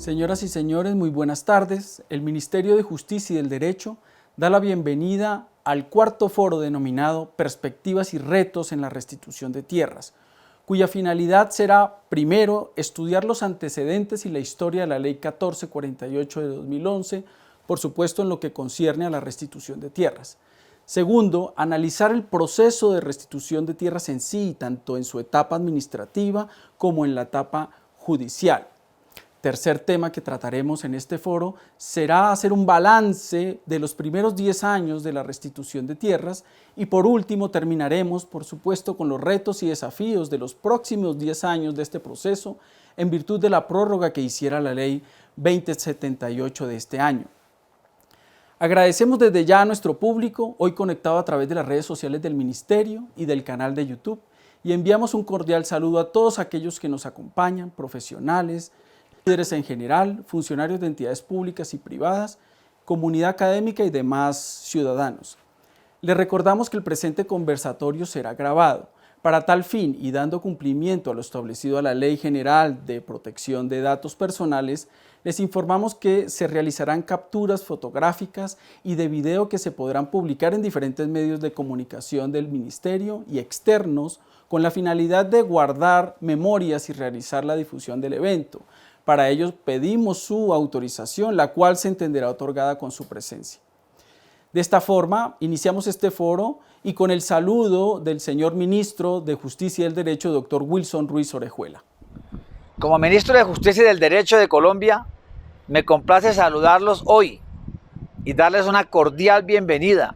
Señoras y señores, muy buenas tardes. El Ministerio de Justicia y del Derecho da la bienvenida al cuarto foro denominado Perspectivas y Retos en la Restitución de Tierras, cuya finalidad será, primero, estudiar los antecedentes y la historia de la Ley 1448 de 2011, por supuesto en lo que concierne a la restitución de tierras. Segundo, analizar el proceso de restitución de tierras en sí, tanto en su etapa administrativa como en la etapa judicial. Tercer tema que trataremos en este foro será hacer un balance de los primeros 10 años de la restitución de tierras y por último terminaremos, por supuesto, con los retos y desafíos de los próximos 10 años de este proceso en virtud de la prórroga que hiciera la Ley 2078 de este año. Agradecemos desde ya a nuestro público, hoy conectado a través de las redes sociales del Ministerio y del canal de YouTube, y enviamos un cordial saludo a todos aquellos que nos acompañan, profesionales, líderes en general, funcionarios de entidades públicas y privadas, comunidad académica y demás ciudadanos. Les recordamos que el presente conversatorio será grabado. Para tal fin y dando cumplimiento a lo establecido a la Ley General de Protección de Datos Personales, les informamos que se realizarán capturas fotográficas y de video que se podrán publicar en diferentes medios de comunicación del Ministerio y externos con la finalidad de guardar memorias y realizar la difusión del evento. Para ello pedimos su autorización, la cual se entenderá otorgada con su presencia. De esta forma, iniciamos este foro y con el saludo del señor Ministro de Justicia y del Derecho, doctor Wilson Ruiz Orejuela. Como Ministro de Justicia y del Derecho de Colombia, me complace saludarlos hoy y darles una cordial bienvenida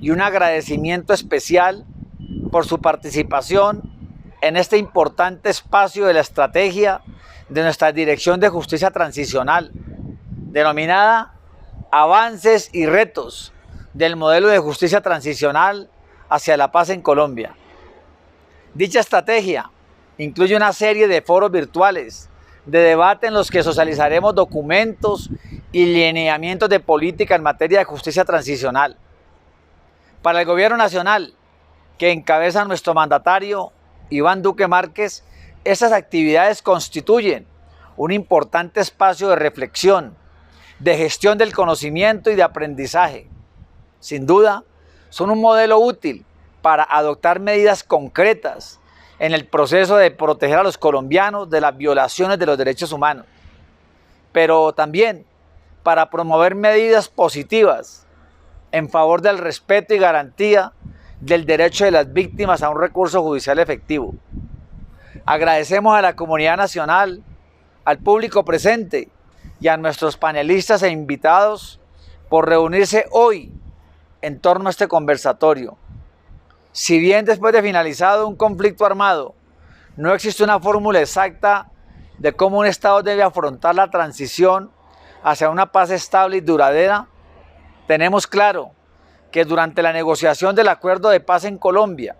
y un agradecimiento especial por su participación en este importante espacio de la estrategia de nuestra Dirección de Justicia Transicional, denominada Avances y Retos del Modelo de Justicia Transicional hacia la Paz en Colombia. Dicha estrategia incluye una serie de foros virtuales de debate en los que socializaremos documentos y lineamientos de política en materia de justicia transicional. Para el Gobierno Nacional, que encabeza nuestro mandatario Iván Duque Márquez, estas actividades constituyen un importante espacio de reflexión, de gestión del conocimiento y de aprendizaje. Sin duda, son un modelo útil para adoptar medidas concretas en el proceso de proteger a los colombianos de las violaciones de los derechos humanos, pero también para promover medidas positivas en favor del respeto y garantía del derecho de las víctimas a un recurso judicial efectivo. Agradecemos a la comunidad nacional, al público presente y a nuestros panelistas e invitados por reunirse hoy en torno a este conversatorio. Si bien después de finalizado un conflicto armado, no existe una fórmula exacta de cómo un Estado debe afrontar la transición hacia una paz estable y duradera, tenemos claro que durante la negociación del acuerdo de paz en Colombia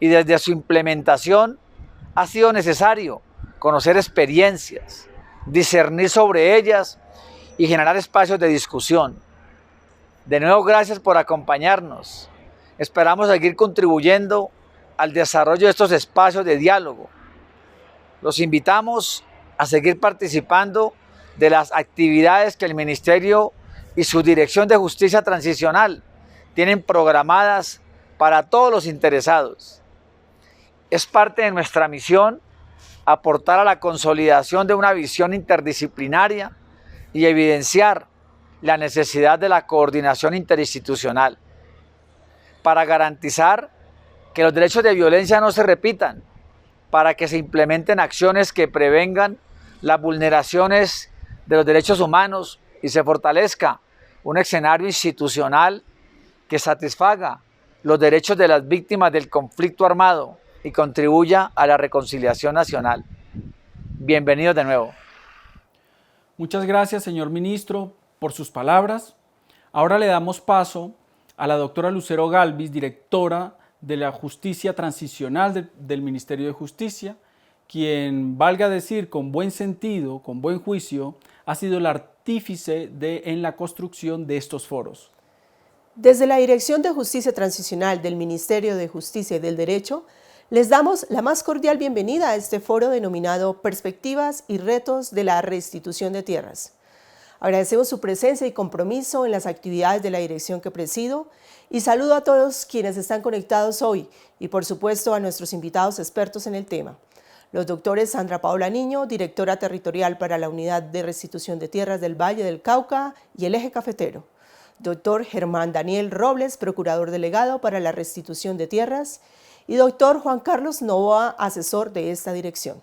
y desde su implementación ha sido necesario conocer experiencias, discernir sobre ellas y generar espacios de discusión. De nuevo, gracias por acompañarnos. Esperamos seguir contribuyendo al desarrollo de estos espacios de diálogo. Los invitamos a seguir participando de las actividades que el Ministerio y su Dirección de Justicia Transicional tienen programadas para todos los interesados. Es parte de nuestra misión aportar a la consolidación de una visión interdisciplinaria y evidenciar la necesidad de la coordinación interinstitucional para garantizar que los derechos de violencia no se repitan, para que se implementen acciones que prevengan las vulneraciones de los derechos humanos y se fortalezca un escenario institucional que satisfaga los derechos de las víctimas del conflicto armado y contribuya a la reconciliación nacional. Bienvenidos de nuevo. Muchas gracias, señor ministro, por sus palabras. Ahora le damos paso a la doctora Lucero Galvis, directora de la Justicia Transicional del Ministerio de Justicia, quien, valga decir, con buen sentido, con buen juicio, ha sido el artífice en la construcción de estos foros. Desde la Dirección de Justicia Transicional del Ministerio de Justicia y del Derecho, Les damos la más cordial bienvenida a este foro denominado Perspectivas y Retos de la Restitución de Tierras. Agradecemos su presencia y compromiso en las actividades de la dirección que presido y saludo a todos quienes están conectados hoy y por supuesto a nuestros invitados expertos en el tema. Los doctores Sandra Paola Niño, directora territorial para la Unidad de Restitución de Tierras del Valle del Cauca y el Eje Cafetero. Doctor Germán Daniel Robles, procurador delegado para la Restitución de Tierras. Y doctor Juan Carlos Novoa, asesor de esta dirección.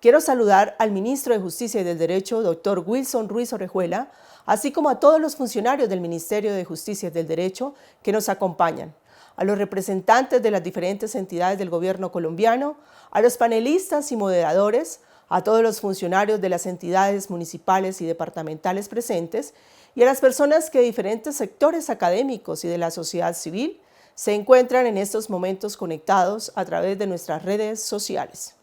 Quiero saludar al ministro de Justicia y del Derecho, doctor Wilson Ruiz Orejuela, así como a todos los funcionarios del Ministerio de Justicia y del Derecho que nos acompañan, a los representantes de las diferentes entidades del gobierno colombiano, a los panelistas y moderadores, a todos los funcionarios de las entidades municipales y departamentales presentes y a las personas que de diferentes sectores académicos y de la sociedad civil se encuentran en estos momentos conectados a través de nuestras redes sociales.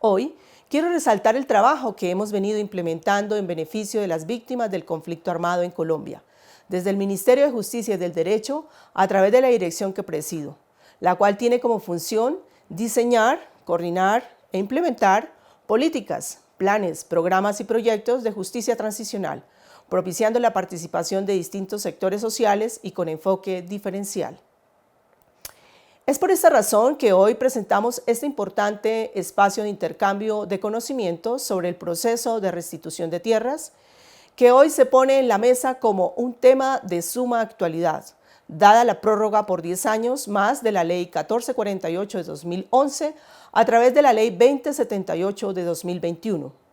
Hoy quiero resaltar el trabajo que hemos venido implementando en beneficio de las víctimas del conflicto armado en Colombia, desde el Ministerio de Justicia y del Derecho a través de la dirección que presido, la cual tiene como función diseñar, coordinar e implementar políticas, planes, programas y proyectos de justicia transicional, propiciando la participación de distintos sectores sociales y con enfoque diferencial. Es por esta razón que hoy presentamos este importante espacio de intercambio de conocimientos sobre el proceso de restitución de tierras, que hoy se pone en la mesa como un tema de suma actualidad, dada la prórroga por 10 años más de la Ley 1448 de 2011 a través de la Ley 2078 de 2021.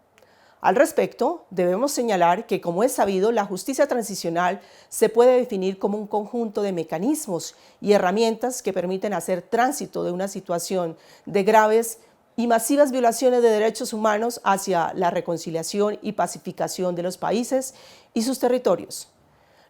Al respecto, debemos señalar que, como es sabido, la justicia transicional se puede definir como un conjunto de mecanismos y herramientas que permiten hacer tránsito de una situación de graves y masivas violaciones de derechos humanos hacia la reconciliación y pacificación de los países y sus territorios.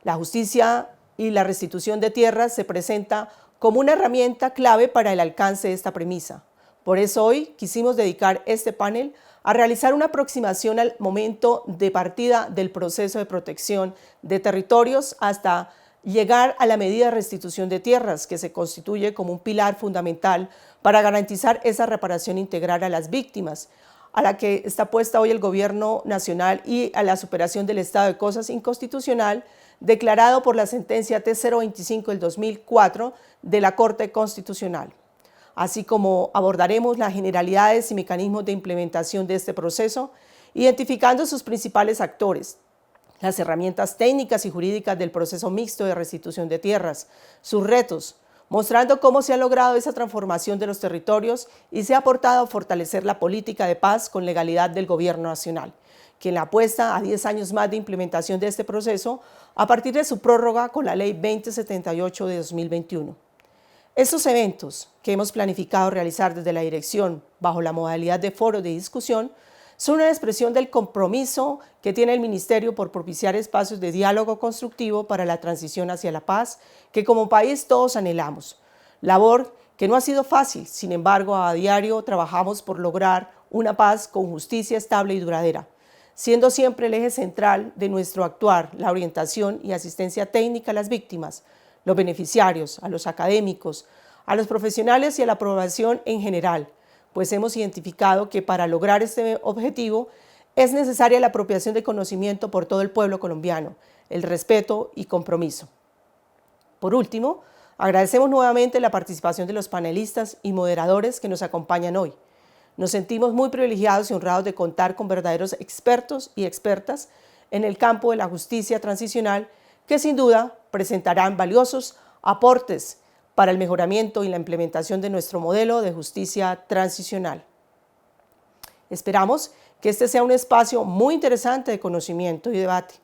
La justicia y la restitución de tierras se presenta como una herramienta clave para el alcance de esta premisa. Por eso hoy quisimos dedicar este panel a realizar una aproximación al momento de partida del proceso de protección de territorios hasta llegar a la medida de restitución de tierras, que se constituye como un pilar fundamental para garantizar esa reparación integral a las víctimas, a la que está puesta hoy el Gobierno Nacional y a la superación del estado de cosas inconstitucional declarado por la sentencia T025 del 2004 de la Corte Constitucional. Así como abordaremos las generalidades y mecanismos de implementación de este proceso, identificando sus principales actores, las herramientas técnicas y jurídicas del proceso mixto de restitución de tierras, sus retos, mostrando cómo se ha logrado esa transformación de los territorios y se ha aportado a fortalecer la política de paz con legalidad del Gobierno Nacional, quien la apuesta a 10 años más de implementación de este proceso a partir de su prórroga con la Ley 2078 de 2021. Estos eventos que hemos planificado realizar desde la dirección bajo la modalidad de foro de discusión son una expresión del compromiso que tiene el Ministerio por propiciar espacios de diálogo constructivo para la transición hacia la paz que como país todos anhelamos. Labor que no ha sido fácil, sin embargo, a diario trabajamos por lograr una paz con justicia estable y duradera, siendo siempre el eje central de nuestro actuar la orientación y asistencia técnica a las víctimas, los beneficiarios, a los académicos, a los profesionales y a la población en general, pues hemos identificado que para lograr este objetivo es necesaria la apropiación de conocimiento por todo el pueblo colombiano, el respeto y compromiso. Por último, agradecemos nuevamente la participación de los panelistas y moderadores que nos acompañan hoy. Nos sentimos muy privilegiados y honrados de contar con verdaderos expertos y expertas en el campo de la justicia transicional que sin duda presentarán valiosos aportes para el mejoramiento y la implementación de nuestro modelo de justicia transicional. Esperamos que este sea un espacio muy interesante de conocimiento y debate.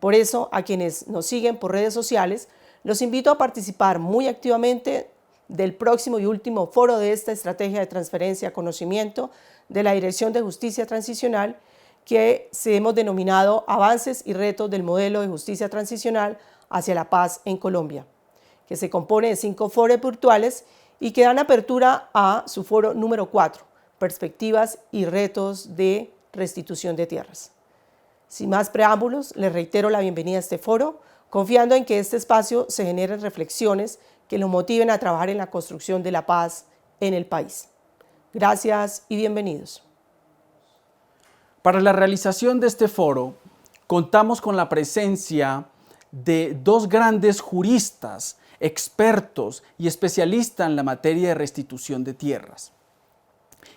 Por eso, a quienes nos siguen por redes sociales, los invito a participar muy activamente del próximo y último foro de esta estrategia de transferencia de conocimiento de la Dirección de Justicia Transicional, que hemos denominado Avances y Retos del Modelo de Justicia Transicional hacia la Paz en Colombia, que se compone de 5 foros virtuales y que dan apertura a su foro número 4, Perspectivas y Retos de Restitución de Tierras. Sin más preámbulos, les reitero la bienvenida a este foro, confiando en que este espacio se generen reflexiones que los motiven a trabajar en la construcción de la paz en el país. Gracias y bienvenidos. Para la realización de este foro, contamos con la presencia de dos grandes juristas, expertos y especialistas en la materia de restitución de tierras.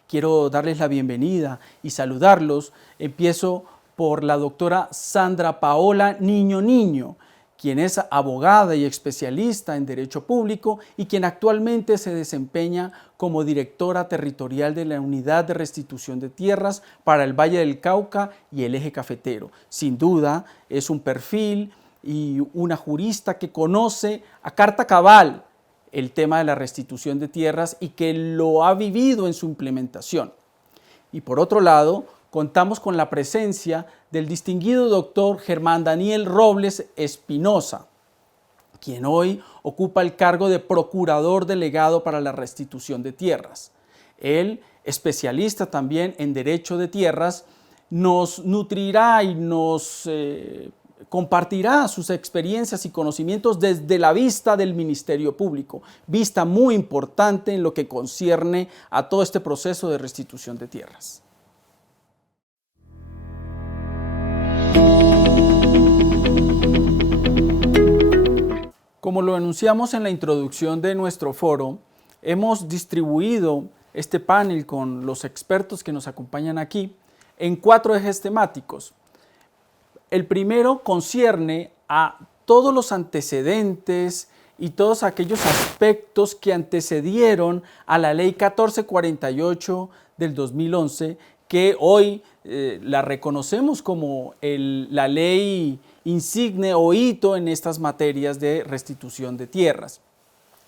Quiero darles la bienvenida y saludarlos. Empiezo por la doctora Sandra Paola Niño, quien es abogada y especialista en Derecho Público y quien actualmente se desempeña como directora territorial de la Unidad de Restitución de Tierras para el Valle del Cauca y el Eje Cafetero. Sin duda, es un perfil y una jurista que conoce a carta cabal el tema de la restitución de tierras y que lo ha vivido en su implementación. Y por otro lado, contamos con la presencia del distinguido doctor Germán Daniel Robles Espinosa, quien hoy ocupa el cargo de Procurador Delegado para la Restitución de Tierras. Él, especialista también en Derecho de Tierras, nos nutrirá y nos compartirá sus experiencias y conocimientos desde la vista del Ministerio Público, vista muy importante en lo que concierne a todo este proceso de restitución de tierras. Como lo anunciamos en la introducción de nuestro foro, hemos distribuido este panel con los expertos que nos acompañan aquí en 4 ejes temáticos. El primero concierne a todos los antecedentes y todos aquellos aspectos que antecedieron a la Ley 1448 del 2011, que hoy la reconocemos como la ley insigne o hito en estas materias de restitución de tierras.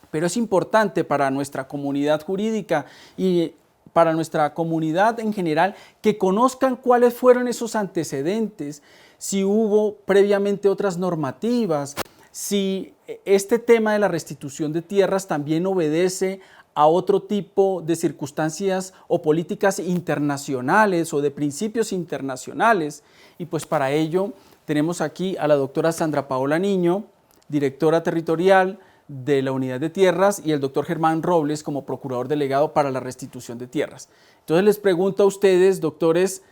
Pero es importante para nuestra comunidad jurídica y para nuestra comunidad en general que conozcan cuáles fueron esos antecedentes, si hubo previamente otras normativas, si este tema de la restitución de tierras también obedece a otro tipo de circunstancias o políticas internacionales o de principios internacionales. Y pues para ello tenemos aquí a la doctora Sandra Paola Niño, directora territorial de la Unidad de Tierras, y el doctor Germán Robles como Procurador Delegado para la Restitución de Tierras. Entonces les pregunto a ustedes, doctores,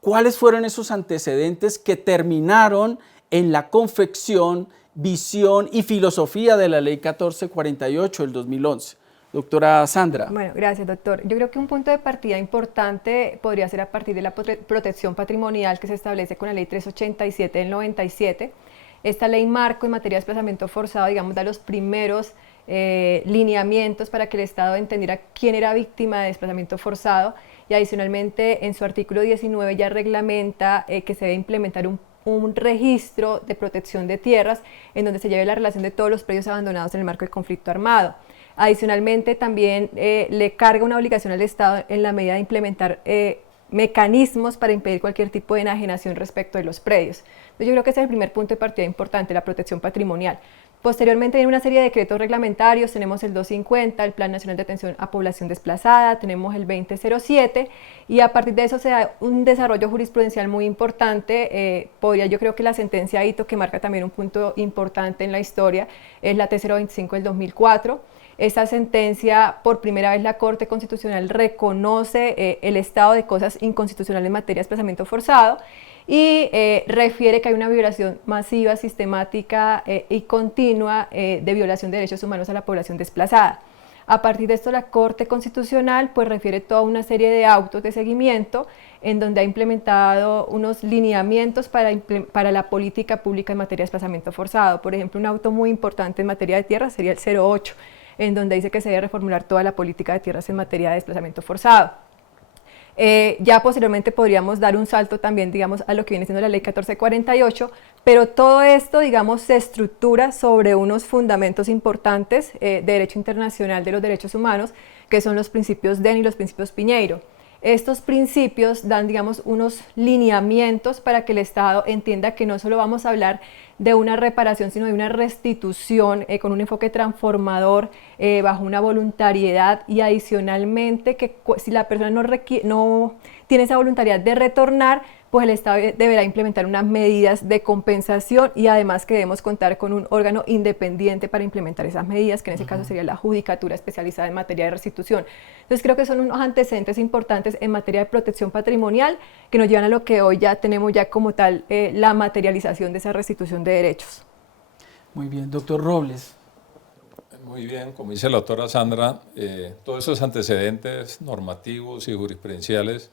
¿cuáles fueron esos antecedentes que terminaron en la confección, visión y filosofía de la Ley 1448 del 2011? Doctora Sandra. Bueno, gracias, doctor. Yo creo que un punto de partida importante podría ser a partir de la protección patrimonial que se establece con la Ley 387 del 97. Esta ley marco en materia de desplazamiento forzado, digamos, da los primeros lineamientos para que el Estado entendiera quién era víctima de desplazamiento forzado, y adicionalmente en su artículo 19 ya reglamenta que se debe implementar un registro de protección de tierras en donde se lleve la relación de todos los predios abandonados en el marco del conflicto armado. Adicionalmente también le carga una obligación al Estado en la medida de implementar mecanismos para impedir cualquier tipo de enajenación respecto de los predios. Entonces yo creo que ese es el primer punto de partida importante, la protección patrimonial. Posteriormente viene una serie de decretos reglamentarios, tenemos el 250, el Plan Nacional de Atención a Población Desplazada, tenemos el 2007, y a partir de eso se da un desarrollo jurisprudencial muy importante. Yo creo que la sentencia Hito, que marca también un punto importante en la historia, es la T025 del 2004. Esta sentencia, por primera vez la Corte Constitucional reconoce el estado de cosas inconstitucional en materia de desplazamiento forzado y refiere que hay una violación masiva, sistemática y continua de violación de derechos humanos a la población desplazada. A partir de esto, la Corte Constitucional pues refiere toda una serie de autos de seguimiento en donde ha implementado unos lineamientos para la política pública en materia de desplazamiento forzado. Por ejemplo, un auto muy importante en materia de tierra sería el 08, en donde dice que se debe reformular toda la política de tierras en materia de desplazamiento forzado. Ya posteriormente podríamos dar un salto también, digamos, a lo que viene siendo la Ley 1448, pero todo esto, digamos, se estructura sobre unos fundamentos importantes de derecho internacional de los derechos humanos, que son los principios DEN y los principios Piñeiro. Estos principios dan, digamos, unos lineamientos para que el Estado entienda que no solo vamos a hablar de una reparación, sino de una restitución con un enfoque transformador, bajo una voluntariedad, y adicionalmente que si la persona no tiene esa voluntariedad de retornar, pues el Estado deberá implementar unas medidas de compensación y además que debemos contar con un órgano independiente para implementar esas medidas, que en ese caso sería la Judicatura especializada en materia de restitución. Entonces creo que son unos antecedentes importantes en materia de protección patrimonial que nos llevan a lo que hoy ya tenemos ya como tal la materialización de esa restitución de derechos. Muy bien, doctor Robles. Muy bien, como dice la doctora Sandra, todos esos antecedentes normativos y jurisprudenciales,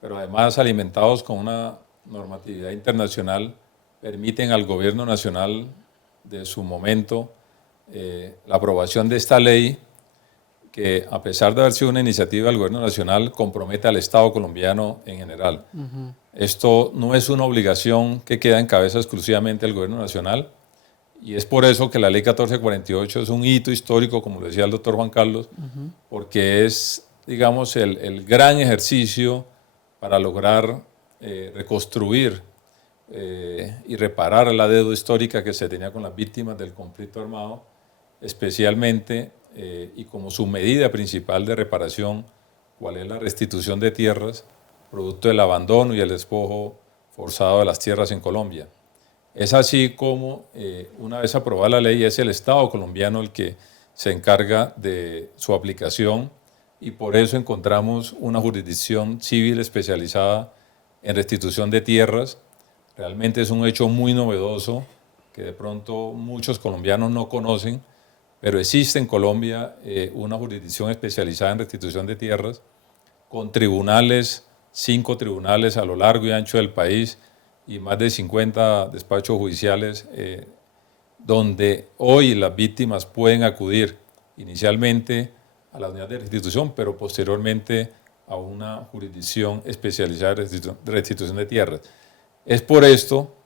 pero además alimentados con una normatividad internacional, permiten al gobierno nacional de su momento la aprobación de esta ley que, a pesar de haber sido una iniciativa del gobierno nacional, compromete al Estado colombiano en general. Esto no es una obligación que queda en cabeza exclusivamente del gobierno nacional, y es por eso que la ley 1448 es un hito histórico, como lo decía el doctor Juan Carlos, porque es, digamos, el gran ejercicio para lograr reconstruir y reparar la deuda histórica que se tenía con las víctimas del conflicto armado, especialmente y como su medida principal de reparación, cuál es la restitución de tierras, producto del abandono y el despojo forzado de las tierras en Colombia. Es así como, una vez aprobada la ley, es el Estado colombiano el que se encarga de su aplicación, y por eso encontramos una jurisdicción civil especializada en restitución de tierras. Realmente es un hecho muy novedoso que de pronto muchos colombianos no conocen, pero existe en Colombia una jurisdicción especializada en restitución de tierras con tribunales, 5 tribunales a lo largo y ancho del país, y más de 50 despachos judiciales donde hoy las víctimas pueden acudir inicialmente a la unidad de restitución, pero posteriormente a una jurisdicción especializada de restitución de tierras. Es por esto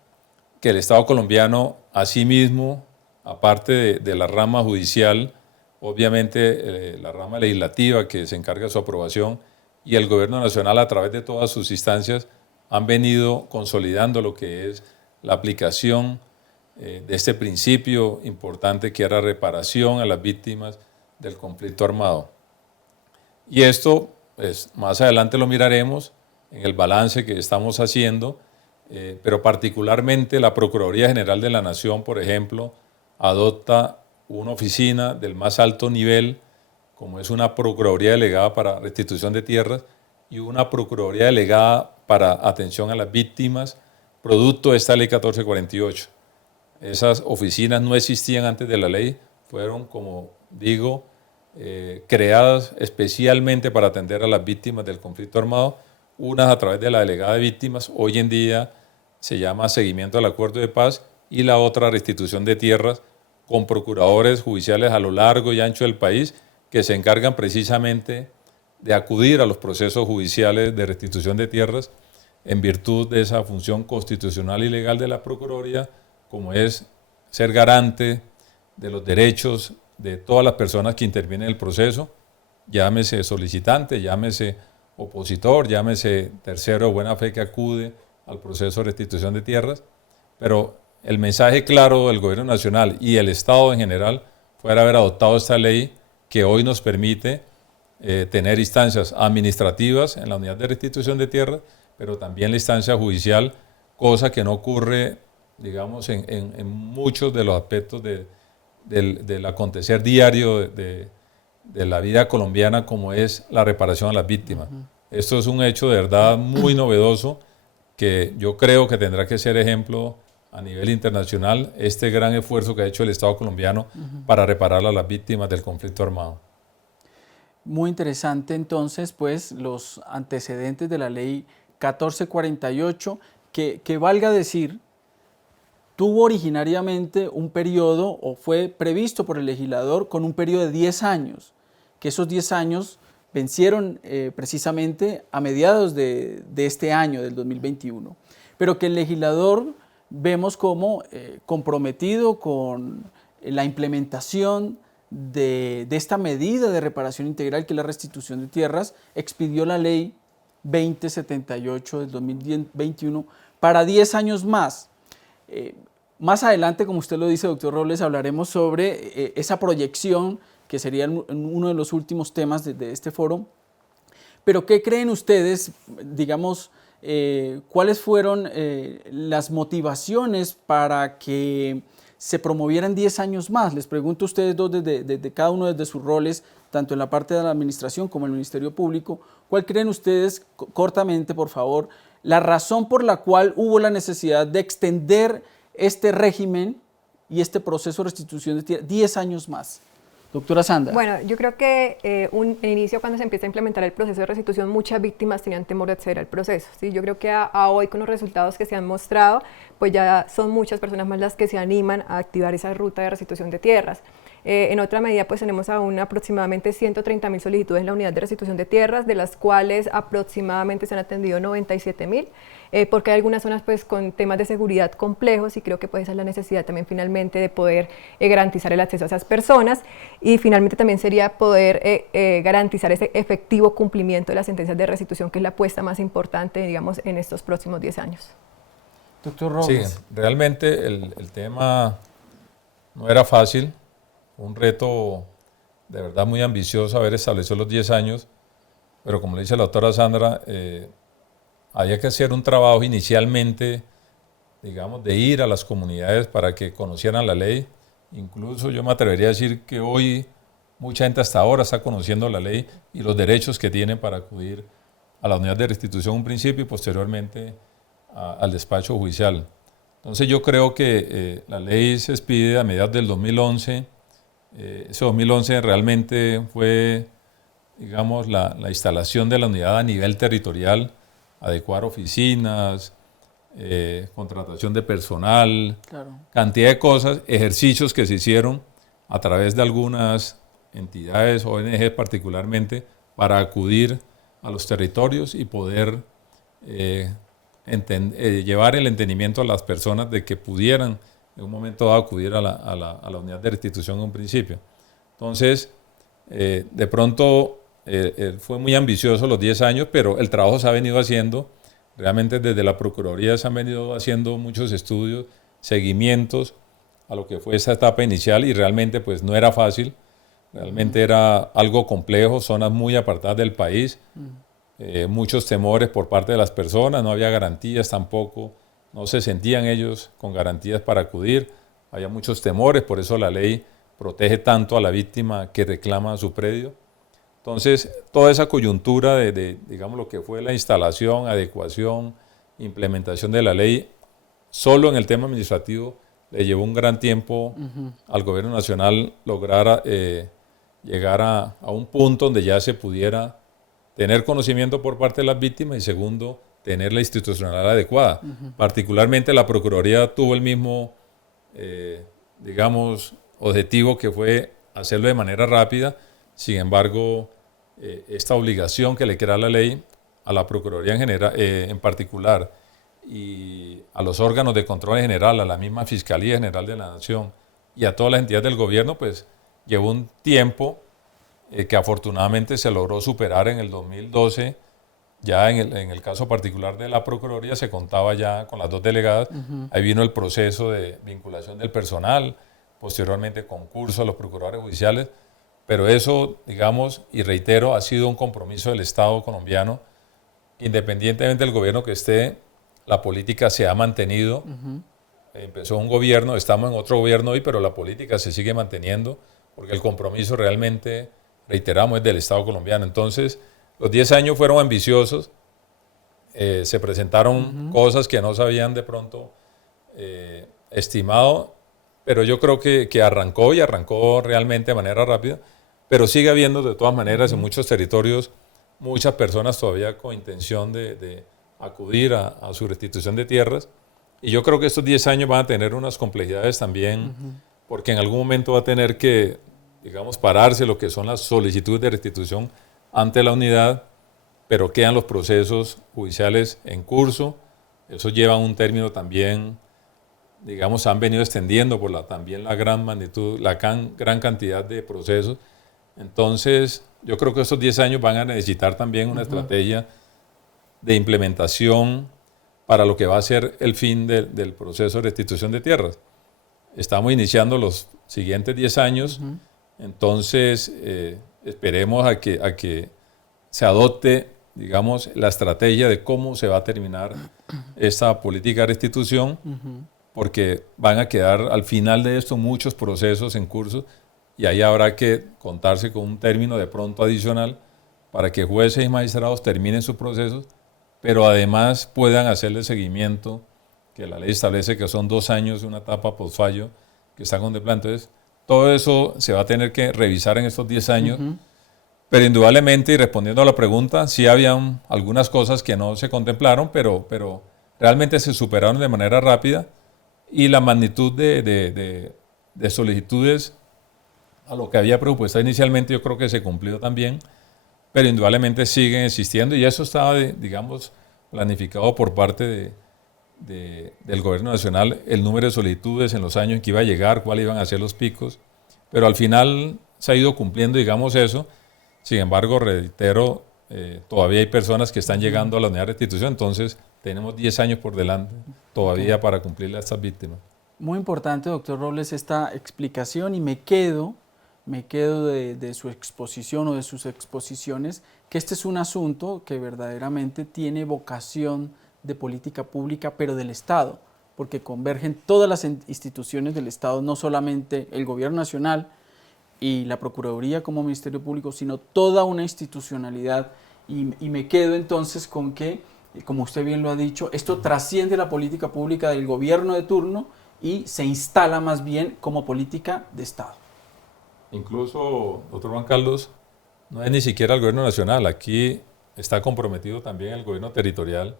que el Estado colombiano, asimismo, aparte de la rama judicial, obviamente la rama legislativa que se encarga de su aprobación, y el gobierno nacional a través de todas sus instancias, han venido consolidando lo que es la aplicación de este principio importante que era reparación a las víctimas del conflicto armado. Y esto, pues, más adelante lo miraremos en el balance que estamos haciendo, pero particularmente la Procuraduría General de la Nación, por ejemplo, adopta una oficina del más alto nivel, como es una Procuraduría Delegada para Restitución de Tierras y una Procuraduría Delegada para atención a las víctimas, producto de esta ley 1448. Esas oficinas no existían antes de la ley, fueron, como digo, creadas especialmente para atender a las víctimas del conflicto armado, unas a través de la Delegada de Víctimas, hoy en día se llama Seguimiento al Acuerdo de Paz, y la otra Restitución de Tierras, con procuradores judiciales a lo largo y ancho del país que se encargan precisamente de acudir a los procesos judiciales de restitución de tierras en virtud de esa función constitucional y legal de la Procuraduría, como es ser garante de los derechos de todas las personas que intervienen en el proceso, llámese solicitante, llámese opositor, llámese tercero de buena fe que acude al proceso de restitución de tierras. Pero el mensaje claro del Gobierno Nacional y el Estado en general fue haber adoptado esta ley que hoy nos permite tener instancias administrativas en la unidad de restitución de tierras, pero también la instancia judicial, cosa que no ocurre, digamos, en muchos de los aspectos del acontecer diario de la vida colombiana, como es la reparación a las víctimas. Esto es un hecho de verdad muy novedoso que yo creo que tendrá que ser ejemplo a nivel internacional, este gran esfuerzo que ha hecho el Estado colombiano para reparar a las víctimas del conflicto armado. Muy interesante entonces, pues, los antecedentes de la ley 1448, que valga decir, tuvo originariamente un periodo, o fue previsto por el legislador con un periodo de 10 años, que esos 10 años vencieron precisamente a mediados de este año, del 2021, pero que el legislador vemos como comprometido con la implementación de esta medida de reparación integral, que es la restitución de tierras, expidió la ley 2078 del 2021 para 10 años más. Más adelante, como usted lo dice, doctor Robles, hablaremos sobre esa proyección, que sería uno de los últimos temas de este foro. Pero ¿qué creen ustedes, digamos, ¿cuáles fueron las motivaciones para que se promovieran 10 años más? Les pregunto a ustedes dos, desde cada uno desde sus roles, tanto en la parte de la administración como en el Ministerio Público. ¿Cuál creen ustedes, cortamente, por favor, la razón por la cual hubo la necesidad de extender este régimen y este proceso de restitución de tierra 10 años más? Doctora Sandra. Bueno, yo creo que en inicio, cuando se empieza a implementar el proceso de restitución, muchas víctimas tenían temor de acceder al proceso, ¿sí? Yo creo que a hoy, con los resultados que se han mostrado, pues ya son muchas personas más las que se animan a activar esa ruta de restitución de tierras. En otra medida, pues tenemos aún aproximadamente 130.000 solicitudes en la unidad de restitución de tierras, de las cuales aproximadamente se han atendido 97.000, porque hay algunas zonas pues con temas de seguridad complejos, y creo que pues esa es la necesidad también finalmente de poder garantizar el acceso a esas personas, y finalmente también sería poder garantizar ese efectivo cumplimiento de las sentencias de restitución, que es la apuesta más importante, digamos, en estos próximos 10 años. Doctor Robles. Sí, realmente el tema no era fácil. Un reto de verdad muy ambicioso haber establecido los 10 años, pero como le dice la doctora Sandra, había que hacer un trabajo inicialmente, digamos, de ir a las comunidades para que conocieran la ley. Incluso yo me atrevería a decir que hoy mucha gente hasta ahora está conociendo la ley y los derechos que tiene para acudir a la unidad de restitución un principio y posteriormente al despacho judicial. Entonces yo creo que la ley se expide a mediados del 2011. Ese 2011 realmente fue, digamos, la instalación de la unidad a nivel territorial, adecuar oficinas, contratación de personal, Claro. cantidad de cosas, ejercicios que se hicieron a través de algunas entidades, ONG particularmente, para acudir a los territorios y poder llevar el entendimiento a las personas de que pudieran en un momento dado acudir a la unidad de restitución en un principio. Entonces, de pronto fue muy ambicioso los 10 años, pero el trabajo se ha venido haciendo. Realmente desde la Procuraduría se han venido haciendo muchos estudios, seguimientos a lo que fue esa etapa inicial, y realmente pues no era fácil, realmente era algo complejo, zonas muy apartadas del país, muchos temores por parte de las personas, no había garantías tampoco. No se sentían ellos con garantías para acudir, había muchos temores, por eso la ley protege tanto a la víctima que reclama su predio. Entonces, toda esa coyuntura digamos, lo que fue la instalación, adecuación, implementación de la ley, solo en el tema administrativo le llevó un gran tiempo al gobierno nacional lograr llegar a un punto donde ya se pudiera tener conocimiento por parte de las víctimas y, segundo, tener la institucionalidad adecuada. Particularmente la Procuraduría tuvo el mismo, digamos, objetivo, que fue hacerlo de manera rápida. Sin embargo, esta obligación que le crea la ley a la Procuraduría en particular, y a los órganos de control en general, a la misma Fiscalía General de la Nación y a todas las entidades del gobierno, pues llevó un tiempo que afortunadamente se logró superar en el 2012. Ya en el caso particular de la Procuraduría se contaba ya con las 2 delegadas. Ahí vino el proceso de vinculación del personal, posteriormente concurso a los procuradores judiciales, pero eso, digamos, y reitero, ha sido un compromiso del Estado colombiano. Independientemente del gobierno que esté, la política se ha mantenido. Empezó un gobierno, estamos en otro gobierno hoy, pero la política se sigue manteniendo, porque el compromiso realmente, reiteramos, es del Estado colombiano. Entonces, los 10 años fueron ambiciosos, se presentaron cosas que no se habían de pronto estimado, pero yo creo que arrancó, y arrancó realmente de manera rápida, pero sigue habiendo de todas maneras en muchos territorios muchas personas todavía con intención de acudir a su restitución de tierras, y yo creo que estos 10 años van a tener unas complejidades también, porque en algún momento va a tener que, digamos, pararse lo que son las solicitudes de restitución ante la unidad, pero quedan los procesos judiciales en curso. Eso lleva un término también, digamos, han venido extendiendo por también la gran magnitud, la gran cantidad de procesos. Entonces, yo creo que estos 10 años van a necesitar también una estrategia de implementación para lo que va a ser el fin del proceso de restitución de tierras. Estamos iniciando los siguientes 10 años, entonces esperemos a que se adopte digamos, la estrategia de cómo se va a terminar esta política de restitución, porque van a quedar al final de esto muchos procesos en curso y ahí habrá que contarse con un término de pronto adicional para que jueces y magistrados terminen sus procesos, pero además puedan hacerle seguimiento, que la ley establece que son 2 años de una etapa post-fallo que está contemplada. Entonces, todo eso se va a tener que revisar en estos 10 años, pero indudablemente, y respondiendo a la pregunta, sí habían algunas cosas que no se contemplaron, pero realmente se superaron de manera rápida y la magnitud de solicitudes a lo que había presupuestado inicialmente yo creo que se cumplió también, pero indudablemente siguen existiendo y eso estaba, digamos, planificado por parte del gobierno nacional, el número de solicitudes en los años en que iba a llegar, cuáles iban a ser los picos, pero al final se ha ido cumpliendo, digamos, eso. Sin embargo, reitero, todavía hay personas que están llegando a la unidad de restitución, entonces tenemos 10 años por delante todavía para cumplirle a estas víctimas. Muy importante, doctor Robles, esta explicación y me quedo de su exposición o de sus exposiciones, que este es un asunto que verdaderamente tiene vocación de política pública, pero del Estado, porque convergen todas las instituciones del Estado, no solamente el Gobierno Nacional y la Procuraduría como Ministerio Público, sino toda una institucionalidad. Y me quedo entonces con que, como usted bien lo ha dicho, esto trasciende la política pública del gobierno de turno y se instala más bien como política de Estado. Incluso, doctor Juan Carlos, no es ni siquiera el gobierno nacional, aquí está comprometido también el gobierno territorial.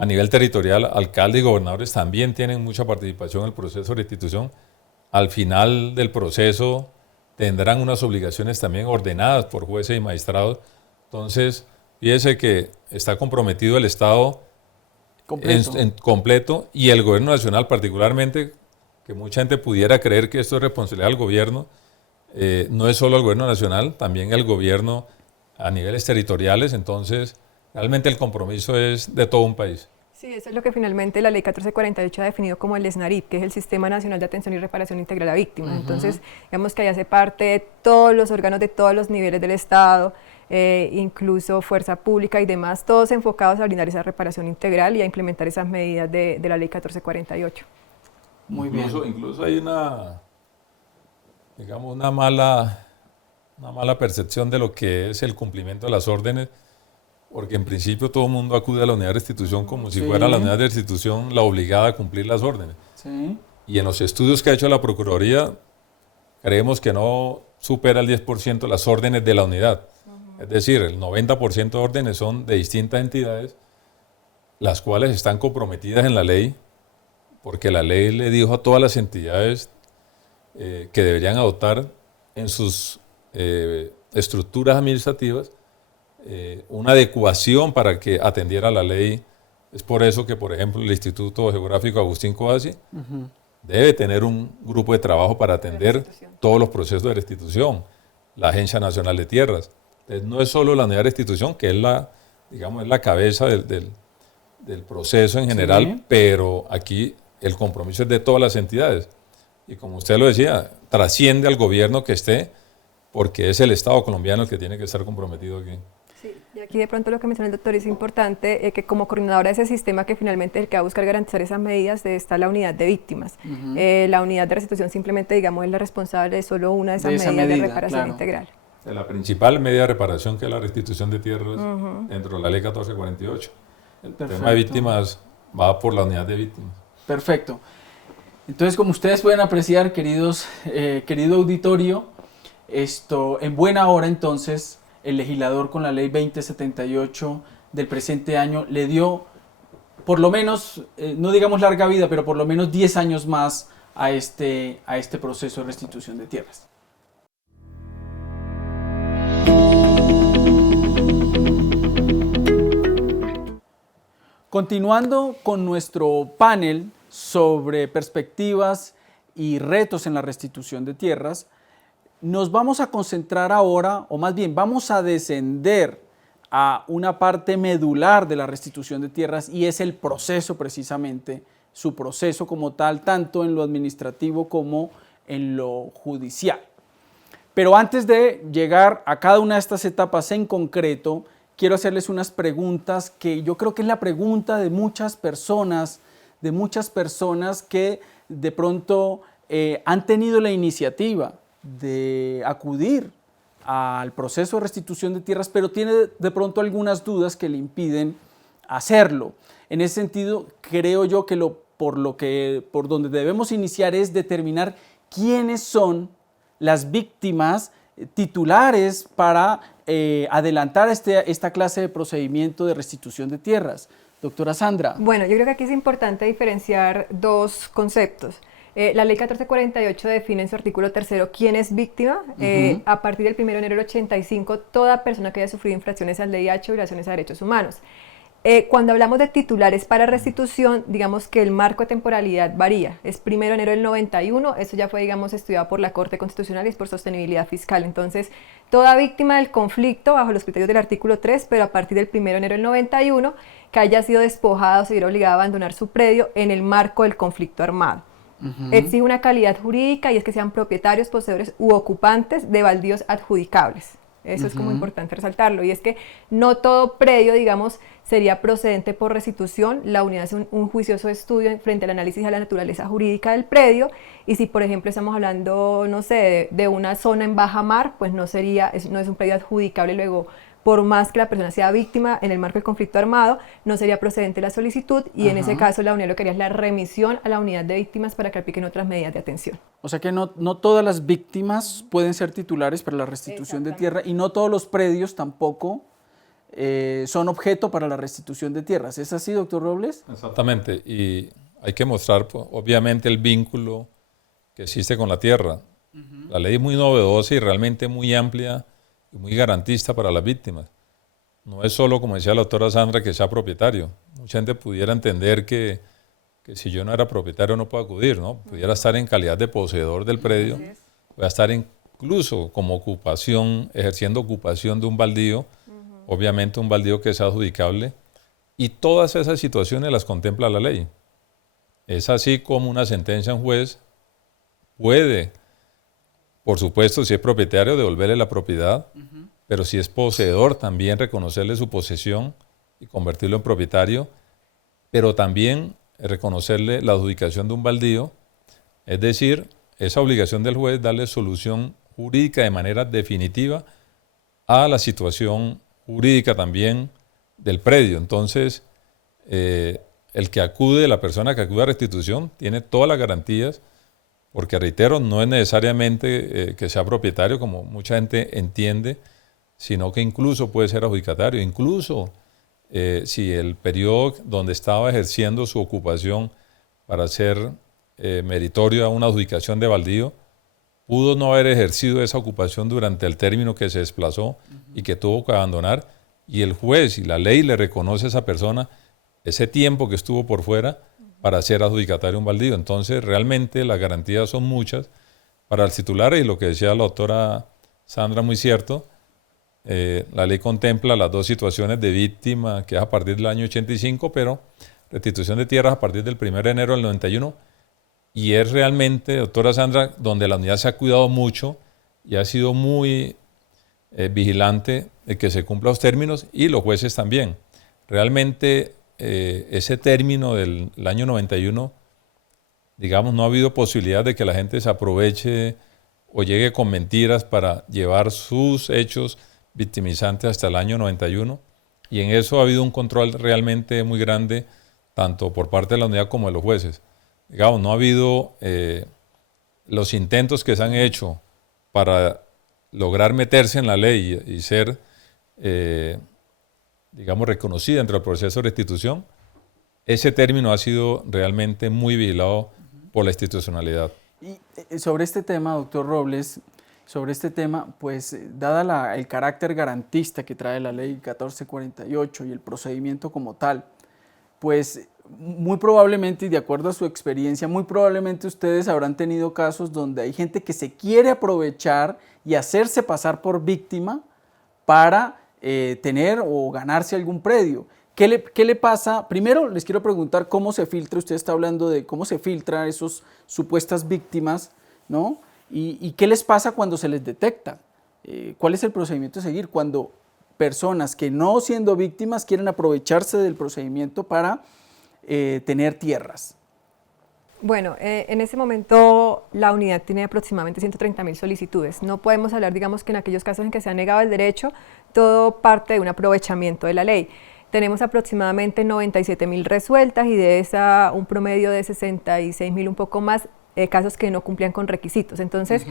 A nivel territorial, alcaldes y gobernadores también tienen mucha participación en el proceso de restitución. Al final del proceso tendrán unas obligaciones también ordenadas por jueces y magistrados. Entonces, fíjese que está comprometido el Estado completo y el gobierno nacional particularmente, que mucha gente pudiera creer que esto es responsabilidad del gobierno. No es solo el gobierno nacional, también el gobierno a niveles territoriales, entonces realmente el compromiso es de todo un país. Sí, eso es lo que finalmente la Ley 1448 ha definido como el SNARIP, que es el Sistema Nacional de Atención y Reparación Integral a Víctimas. Entonces, digamos que ahí hace parte de todos los órganos de todos los niveles del Estado, incluso fuerza pública y demás, todos enfocados a brindar esa reparación integral y a implementar esas medidas de la Ley 1448. Muy bien. Incluso hay una mala percepción de lo que es el cumplimiento de las órdenes, porque en principio todo el mundo acude a la unidad de restitución como si fuera la unidad de restitución la obligada a cumplir las órdenes. Y en los estudios que ha hecho la Procuraduría, creemos que no supera el 10% las órdenes de la unidad. Es decir, el 90% de órdenes son de distintas entidades, las cuales están comprometidas en la ley, porque la ley le dijo a todas las entidades que deberían adoptar en sus estructuras administrativas una adecuación para que atendiera la ley. Es por eso que, por ejemplo, el Instituto Geográfico Agustín Codazzi debe tener un grupo de trabajo para atender todos los procesos de restitución, la Agencia Nacional de Tierras. Entonces, no es solo la unidad de restitución, que es la cabeza del proceso en general, pero aquí el compromiso es de todas las entidades. Y como usted lo decía, trasciende al gobierno que esté, porque es el Estado colombiano el que tiene que estar comprometido aquí. Sí, y aquí de pronto lo que menciona el doctor es importante, que como coordinadora de ese sistema que finalmente es el que va a buscar garantizar esas medidas, está la unidad de víctimas. La unidad de restitución simplemente, digamos, es la responsable de solo una de esas medidas de reparación integral. La principal medida de reparación, que es la restitución de tierras dentro de la ley 1448. El tema de víctimas va por la unidad de víctimas. Perfecto. Entonces, como ustedes pueden apreciar, querido auditorio, en buena hora entonces el legislador con la ley 2078 del presente año le dio por lo menos, no digamos larga vida, pero por lo menos 10 años más a este proceso de restitución de tierras. Continuando con nuestro panel sobre perspectivas y retos en la restitución de tierras, nos vamos a concentrar ahora, o más bien vamos a descender a una parte medular de la restitución de tierras y es el proceso precisamente, su proceso como tal, tanto en lo administrativo como en lo judicial. Pero antes de llegar a cada una de estas etapas en concreto, quiero hacerles unas preguntas que yo creo que es la pregunta de muchas personas que de pronto han tenido la iniciativa de acudir al proceso de restitución de tierras, pero tiene de pronto algunas dudas que le impiden hacerlo. En ese sentido, creo yo que por donde debemos iniciar es determinar quiénes son las víctimas titulares para adelantar esta clase de procedimiento de restitución de tierras. Doctora Sandra. Bueno, yo creo que aquí es importante diferenciar dos conceptos. La ley 1448 define en su artículo 3 quién es víctima. A partir del 1 de enero del 85, toda persona que haya sufrido infracciones al VIH o violaciones a derechos humanos. Cuando hablamos de titulares para restitución, digamos que el marco de temporalidad varía. Es 1 de enero del 91, eso ya fue, digamos, estudiado por la Corte Constitucional y es por sostenibilidad fiscal. Entonces, toda víctima del conflicto bajo los criterios del artículo 3, pero a partir del 1 de enero del 91, que haya sido despojada o se viera obligada a abandonar su predio en el marco del conflicto armado. Exige una calidad jurídica y es que sean propietarios, poseedores u ocupantes de baldíos adjudicables. Eso es como importante resaltarlo, y es que no todo predio, digamos, sería procedente por restitución. La unidad hace un juicioso estudio frente al análisis de la naturaleza jurídica del predio, y si por ejemplo estamos hablando, no sé, de una zona en baja mar, pues no es un predio adjudicable luego, por más que la persona sea víctima en el marco del conflicto armado, no sería procedente la solicitud, y en ese caso la unidad lo que haría es la remisión a la unidad de víctimas para que apliquen otras medidas de atención. O sea que no todas las víctimas pueden ser titulares para la restitución de tierra, y no todos los predios tampoco son objeto para la restitución de tierras. ¿Es así, doctor Robles? Exactamente, y hay que mostrar obviamente el vínculo que existe con la tierra. La ley es muy novedosa y realmente muy amplia y muy garantista para las víctimas. No es solo, como decía la doctora Sandra, que sea propietario. Mucha gente pudiera entender que si yo no era propietario no puedo acudir, ¿no? Pudiera estar en calidad de poseedor del predio, pueda estar incluso como ocupación, ejerciendo ocupación de un baldío, obviamente un baldío que es adjudicable, y todas esas situaciones las contempla la ley. Es así como una sentencia en juez puede, por supuesto, si es propietario, devolverle la propiedad, pero si es poseedor, también reconocerle su posesión y convertirlo en propietario, pero también reconocerle la adjudicación de un baldío, es decir, esa obligación del juez darle solución jurídica de manera definitiva a la situación jurídica también del predio. Entonces, el que acude, la persona que acude a restitución, tiene todas las garantías, porque reitero, no es necesariamente que sea propietario, como mucha gente entiende, sino que incluso puede ser adjudicatario. Incluso si el periodo donde estaba ejerciendo su ocupación para ser meritorio a una adjudicación de baldío, pudo no haber ejercido esa ocupación durante el término que se desplazó y que tuvo que abandonar, y el juez y la ley le reconoce a esa persona ese tiempo que estuvo por fuera para ser adjudicatario de un baldío. Entonces, realmente las garantías son muchas para el titular, y lo que decía la doctora Sandra, muy cierto, la ley contempla las dos situaciones de víctima, que es a partir del año 85, pero restitución de tierras a partir del 1 de enero del 91, y es realmente, doctora Sandra, donde la unidad se ha cuidado mucho y ha sido muy vigilante de que se cumplan los términos, y los jueces también. Realmente ese término del año 91, digamos, no ha habido posibilidad de que la gente se aproveche o llegue con mentiras para llevar sus hechos victimizantes hasta el año 91, y en eso ha habido un control realmente muy grande, tanto por parte de la unidad como de los jueces. Digamos, no ha habido los intentos que se han hecho para lograr meterse en la ley y ser, digamos, reconocida entre el proceso de restitución. Ese término ha sido realmente muy vigilado por la institucionalidad. Y sobre este tema, doctor Robles, sobre este tema, pues dada el carácter garantista que trae la ley 1448 y el procedimiento como tal, pues muy probablemente, y de acuerdo a su experiencia, muy probablemente ustedes habrán tenido casos donde hay gente que se quiere aprovechar y hacerse pasar por víctima para tener o ganarse algún predio. ¿Qué le pasa? Primero les quiero preguntar cómo se filtra, usted está hablando de cómo se filtran esas supuestas víctimas, ¿no? ¿Y qué les pasa cuando se les detecta? ¿Cuál es el procedimiento a seguir? Cuando personas que no siendo víctimas quieren aprovecharse del procedimiento para tener tierras? Bueno, en ese momento la unidad tiene aproximadamente 130.000 solicitudes. No podemos hablar, digamos, que en aquellos casos en que se ha negado el derecho, todo parte de un aprovechamiento de la ley. Tenemos aproximadamente 97.000 resueltas y de esa un promedio de 66.000, un poco más, casos que no cumplían con requisitos. Entonces,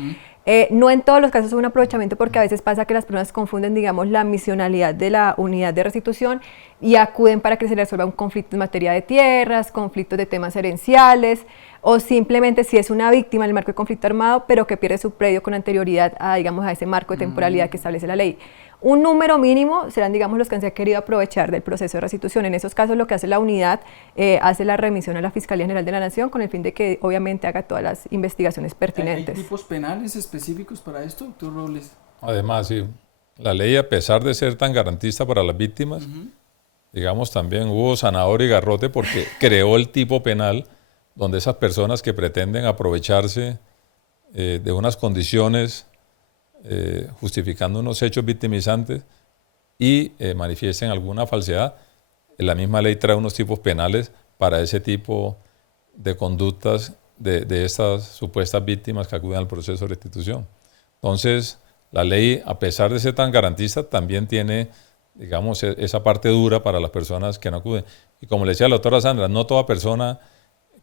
no en todos los casos es un aprovechamiento, porque a veces pasa que las personas confunden, digamos, la misionalidad de la unidad de restitución y acuden para que se les resuelva un conflicto en materia de tierras, conflictos de temas herenciales, o simplemente si es una víctima en el marco de conflicto armado, pero que pierde su predio con anterioridad a, digamos, a ese marco de temporalidad que establece la ley. Un número mínimo serán, digamos, los que se han querido aprovechar del proceso de restitución. En esos casos lo que hace la unidad, hace la remisión a la Fiscalía General de la Nación con el fin de que obviamente haga todas las investigaciones pertinentes. ¿Hay tipos penales específicos para esto, doctor Robles? Además, sí, la ley, a pesar de ser tan garantista para las víctimas, digamos, también hubo zanahoria y garrote, porque creó el tipo penal donde esas personas que pretenden aprovecharse de unas condiciones justificando unos hechos victimizantes y manifiesten alguna falsedad, la misma ley trae unos tipos penales para ese tipo de conductas de estas supuestas víctimas que acuden al proceso de restitución. Entonces, la ley, a pesar de ser tan garantista, también tiene, digamos, esa parte dura para las personas que no acuden. Y como le decía la doctora Sandra, no toda persona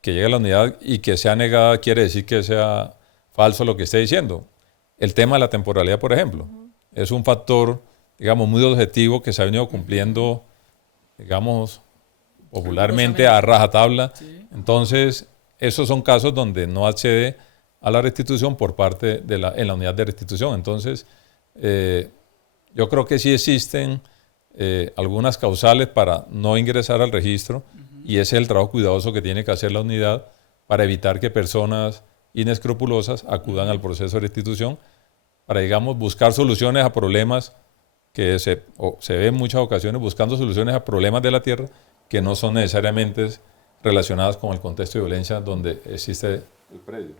que llegue a la unidad y que sea negada quiere decir que sea falso lo que esté diciendo. El tema de la temporalidad, por ejemplo, es un factor, digamos, muy objetivo que se ha venido cumpliendo, digamos, popularmente a rajatabla. Sí. Entonces, esos son casos donde no accede a la restitución por parte de en la unidad de restitución. Entonces, yo creo que sí existen algunas causales para no ingresar al registro, y ese es el trabajo cuidadoso que tiene que hacer la unidad para evitar que personas inescrupulosas acudan al proceso de restitución para, digamos, buscar soluciones a problemas que se ve en muchas ocasiones buscando soluciones a problemas de la tierra que no son necesariamente relacionadas con el contexto de violencia donde existe el predio.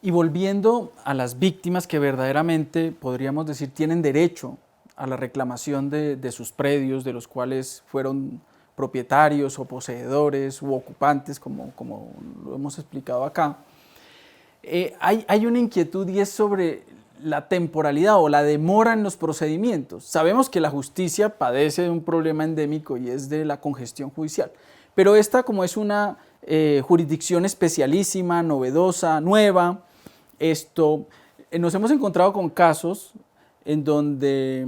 Y volviendo a las víctimas que verdaderamente, podríamos decir, tienen derecho a la reclamación de sus predios, de los cuales fueron propietarios o poseedores u ocupantes, como lo hemos explicado acá, hay una inquietud, y es sobre la temporalidad o la demora en los procedimientos. Sabemos que la justicia padece de un problema endémico, y es de la congestión judicial, pero esta, como es una jurisdicción especialísima, novedosa, nueva, nos hemos encontrado con casos en donde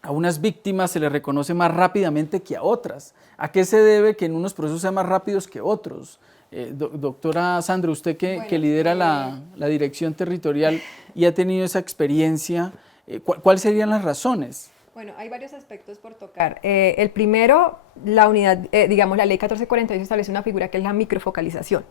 a unas víctimas se les reconoce más rápidamente que a otras. ¿A qué se debe que en unos procesos sean más rápidos que otros? Doctora Sandra, usted que lidera la dirección territorial y ha tenido esa experiencia, ¿cuáles serían las razones? Bueno, hay varios aspectos por tocar. El primero, la unidad, digamos, la ley 1448 establece una figura que es la microfocalización.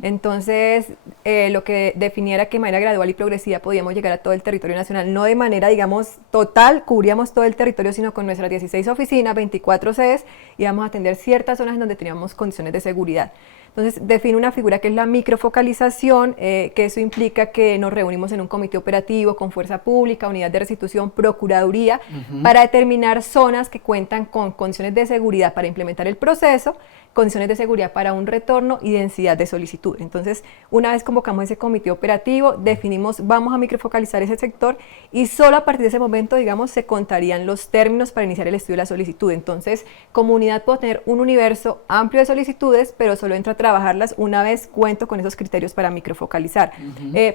Entonces, lo que definiera que de manera gradual y progresiva podíamos llegar a todo el territorio nacional, no de manera, digamos, total, cubríamos todo el territorio, sino con nuestras 16 oficinas, 24 sedes, íbamos a atender ciertas zonas en donde teníamos condiciones de seguridad. Entonces, define una figura que es la microfocalización, que eso implica que nos reunimos en un comité operativo con fuerza pública, unidad de restitución, procuraduría, para determinar zonas que cuentan con condiciones de seguridad para implementar el proceso, condiciones de seguridad para un retorno y densidad de solicitud. Entonces, una vez convocamos ese comité operativo, definimos, vamos a microfocalizar ese sector, y solo a partir de ese momento, digamos, se contarían los términos para iniciar el estudio de la solicitud. Entonces, como unidad puedo tener un universo amplio de solicitudes, pero solo entra a trabajarlas una vez cuento con esos criterios para microfocalizar.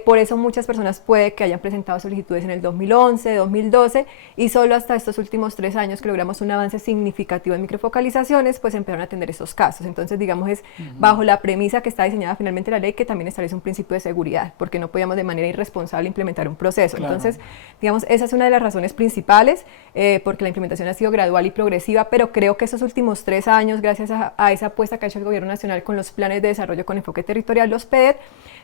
Por eso muchas personas puede que hayan presentado solicitudes en el 2011, 2012, y solo hasta estos últimos 3 años que logramos un avance significativo en microfocalizaciones, pues empezaron a atender esos casos. Entonces, digamos, es bajo la premisa que está diseñada finalmente la ley, que también establece un principio de seguridad, porque no podíamos de manera irresponsable implementar un proceso. Claro. Entonces, digamos, esa es una de las razones principales, porque la implementación ha sido gradual y progresiva, pero creo que esos últimos 3 años, gracias a esa apuesta que ha hecho el Gobierno Nacional con los planes de desarrollo con enfoque territorial, los PEDET,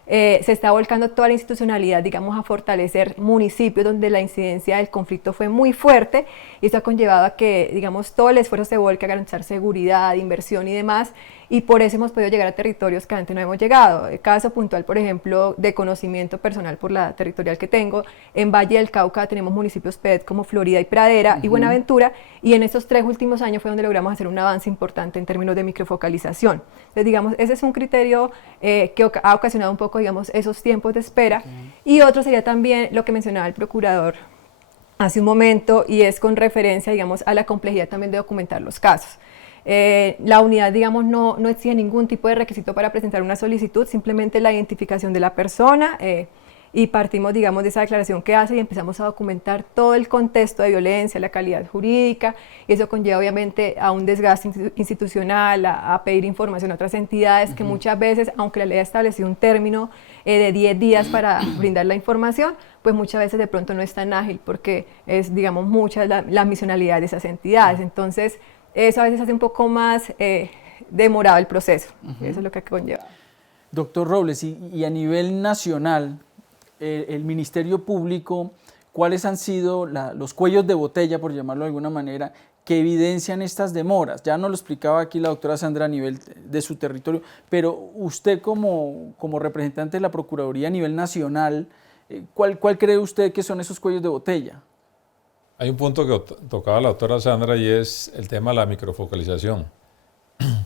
se está volcando toda la institucionalidad, digamos, a fortalecer municipios donde la incidencia del conflicto fue muy fuerte, y esto ha conllevado a que, digamos, todo el esfuerzo se volque a garantizar seguridad, inversión y demás, y por eso hemos podido llegar a territorios que antes no hemos llegado. El caso puntual, por ejemplo, de conocimiento personal por la territorial que tengo, en Valle del Cauca tenemos municipios PET como Florida y Pradera y Buenaventura, y en estos 3 últimos años fue donde logramos hacer un avance importante en términos de microfocalización. Entonces, digamos, ese es un criterio que ha ocasionado un poco, digamos, esos tiempos de espera. Y otro sería también lo que mencionaba el procurador hace un momento, y es con referencia, digamos, a la complejidad también de documentar los casos. La unidad, digamos, no exige ningún tipo de requisito para presentar una solicitud, simplemente la identificación de la persona, y partimos, digamos, de esa declaración que hace y empezamos a documentar todo el contexto de violencia, la calidad jurídica, y eso conlleva obviamente a un desgaste institucional, a pedir información a otras entidades que muchas veces, aunque la ley ha establecido un término de 10 días para brindar la información, pues muchas veces de pronto no es tan ágil porque es, digamos, mucha la misionalidad de esas entidades. Entonces, eso a veces hace un poco más demorado el proceso. Eso es lo que conlleva. Doctor Robles, y a nivel nacional, el Ministerio Público, ¿cuáles han sido los cuellos de botella, por llamarlo de alguna manera, que evidencian estas demoras? Ya nos lo explicaba aquí la doctora Sandra a nivel de su territorio, pero usted como representante de la Procuraduría a nivel nacional, ¿cuál cree usted que son esos cuellos de botella? Hay un punto que tocaba la doctora Sandra y es el tema de la microfocalización.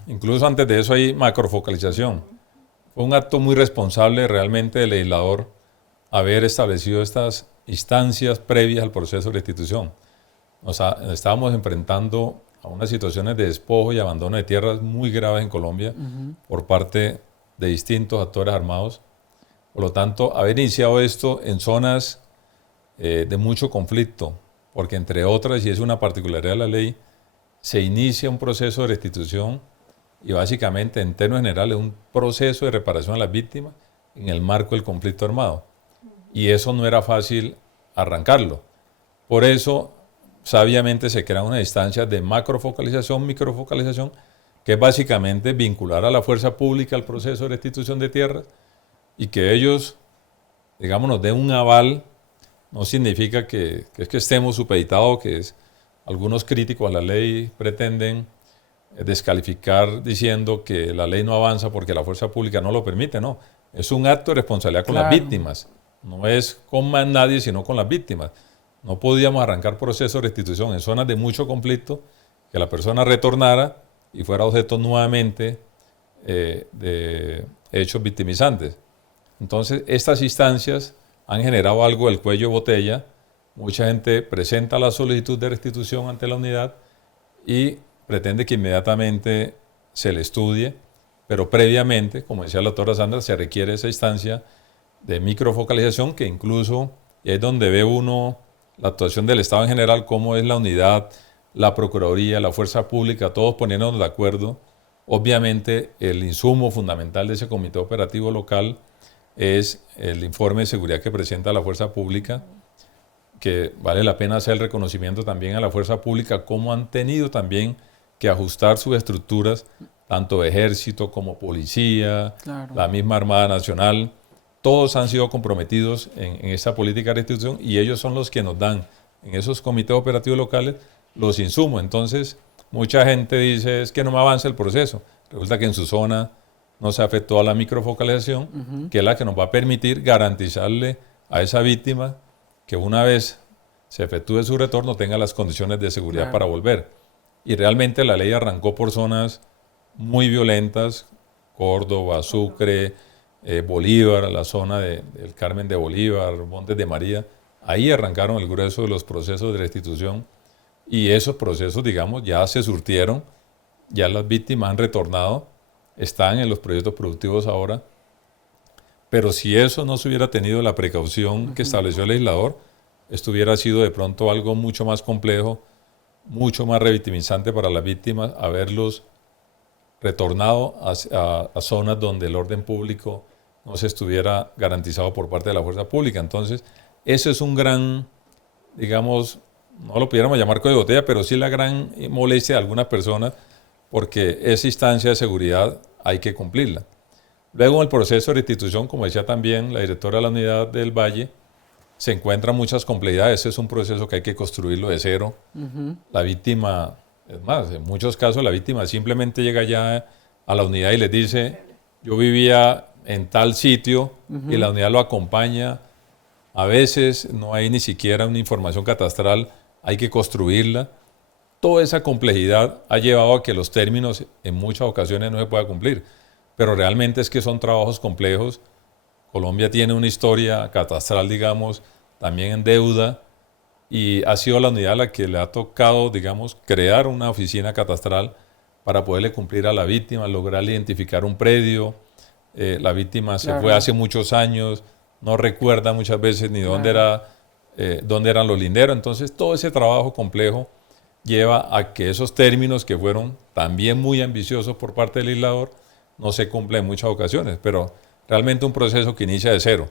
Incluso antes de eso hay macrofocalización. Fue un acto muy responsable realmente del legislador haber establecido estas instancias previas al proceso de restitución. Estábamos enfrentando a unas situaciones de despojo y abandono de tierras muy graves en Colombia por parte de distintos actores armados. Por lo tanto, haber iniciado esto en zonas de mucho conflicto, porque entre otras, y es una particularidad de la ley, se inicia un proceso de restitución y básicamente en términos generales un proceso de reparación a las víctimas en el marco del conflicto armado. Y eso no era fácil arrancarlo. Por eso, sabiamente se crean unas instancias de macrofocalización, microfocalización, que es básicamente vincular a la fuerza pública al proceso de restitución de tierras y que ellos, digamos, nos den un aval. No significa que estemos supeditados, algunos críticos a la ley pretenden descalificar diciendo que la ley no avanza porque la fuerza pública no lo permite. No, es un acto de responsabilidad con las víctimas. No es con más nadie, sino con las víctimas. No podíamos arrancar procesos de restitución en zonas de mucho conflicto, que la persona retornara y fuera objeto nuevamente de hechos victimizantes. Entonces, estas instancias han generado algo del cuello de botella. Mucha gente presenta la solicitud de restitución ante la unidad y pretende que inmediatamente se le estudie, pero previamente, como decía la doctora Sandra, se requiere esa instancia de microfocalización que incluso es donde ve uno la actuación del Estado en general, cómo es la unidad, la Procuraduría, la Fuerza Pública, todos poniéndonos de acuerdo. Obviamente el insumo fundamental de ese comité operativo local es el informe de seguridad que presenta la Fuerza Pública, que vale la pena hacer el reconocimiento también a la Fuerza Pública, cómo han tenido también que ajustar sus estructuras, tanto ejército como policía, la misma Armada Nacional. Todos han sido comprometidos en esta política de restitución y ellos son los que nos dan en esos comités operativos locales los insumos. Entonces, mucha gente dice, es que no me avanza el proceso. Resulta que en su zona no se afectó a la microfocalización, que es la que nos va a permitir garantizarle a esa víctima que una vez se efectúe su retorno tenga las condiciones de seguridad para volver. Y realmente la ley arrancó por zonas muy violentas, Córdoba, Sucre, Bolívar, la zona del Carmen de Bolívar, Montes de María. Ahí arrancaron el grueso de los procesos de restitución y esos procesos, digamos, ya se surtieron, ya las víctimas han retornado, están en los proyectos productivos ahora, pero si eso no se hubiera tenido la precaución que estableció el legislador, esto hubiera sido de pronto algo mucho más complejo, mucho más revictimizante para las víctimas, haberlos retornado a zonas donde el orden público no se estuviera garantizado por parte de la fuerza pública. Entonces, eso es un gran, digamos, no lo pudiéramos llamar cuello de botella, pero sí la gran molestia de algunas personas, porque esa instancia de seguridad hay que cumplirla. Luego, en el proceso de restitución, como decía también la directora de la unidad del Valle, se encuentran muchas complejidades. Ese es un proceso que hay que construirlo de cero. La víctima Es más, en muchos casos la víctima simplemente llega ya a la unidad y les dice, yo vivía en tal sitio y la unidad lo acompaña. A veces no hay ni siquiera una información catastral, hay que construirla. Toda esa complejidad ha llevado a que los términos en muchas ocasiones no se puedan cumplir. Pero realmente es que son trabajos complejos. Colombia tiene una historia catastral, digamos, también en deuda, y ha sido la unidad a la que le ha tocado, digamos, crear una oficina catastral para poderle cumplir a la víctima, lograr identificar un predio. La víctima se fue hace muchos años, no recuerda muchas veces ni dónde eran los linderos. Entonces, todo ese trabajo complejo lleva a que esos términos que fueron también muy ambiciosos por parte del legislador no se cumplan en muchas ocasiones, pero realmente un proceso que inicia de cero.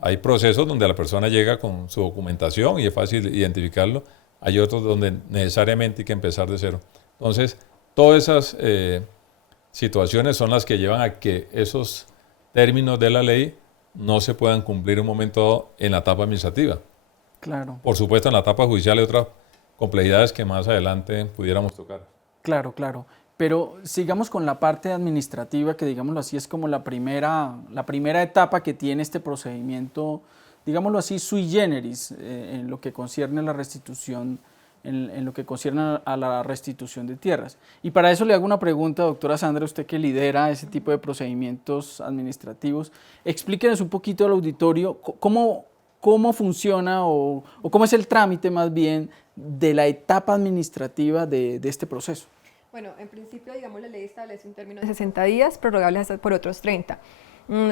Hay procesos donde la persona llega con su documentación y es fácil identificarlo, hay otros donde necesariamente hay que empezar de cero. Entonces, todas esas situaciones son las que llevan a que esos términos de la ley no se puedan cumplir en un momento dado en la etapa administrativa. Claro. Por supuesto, en la etapa judicial hay otras complejidades que más adelante pudiéramos tocar. Claro, claro. Pero sigamos con la parte administrativa, que digámoslo así es como la primera etapa que tiene este procedimiento, digámoslo así, sui generis, en lo que concierne a la restitución, en lo que concierne a la restitución de tierras. Y para eso le hago una pregunta, doctora Sandra, usted que lidera ese tipo de procedimientos administrativos, explíquenos un poquito al auditorio cómo funciona o cómo es el trámite más bien de la etapa administrativa de este proceso. Bueno, en principio, digamos, la ley establece un término de 60 días, prorrogables hasta por otros 30.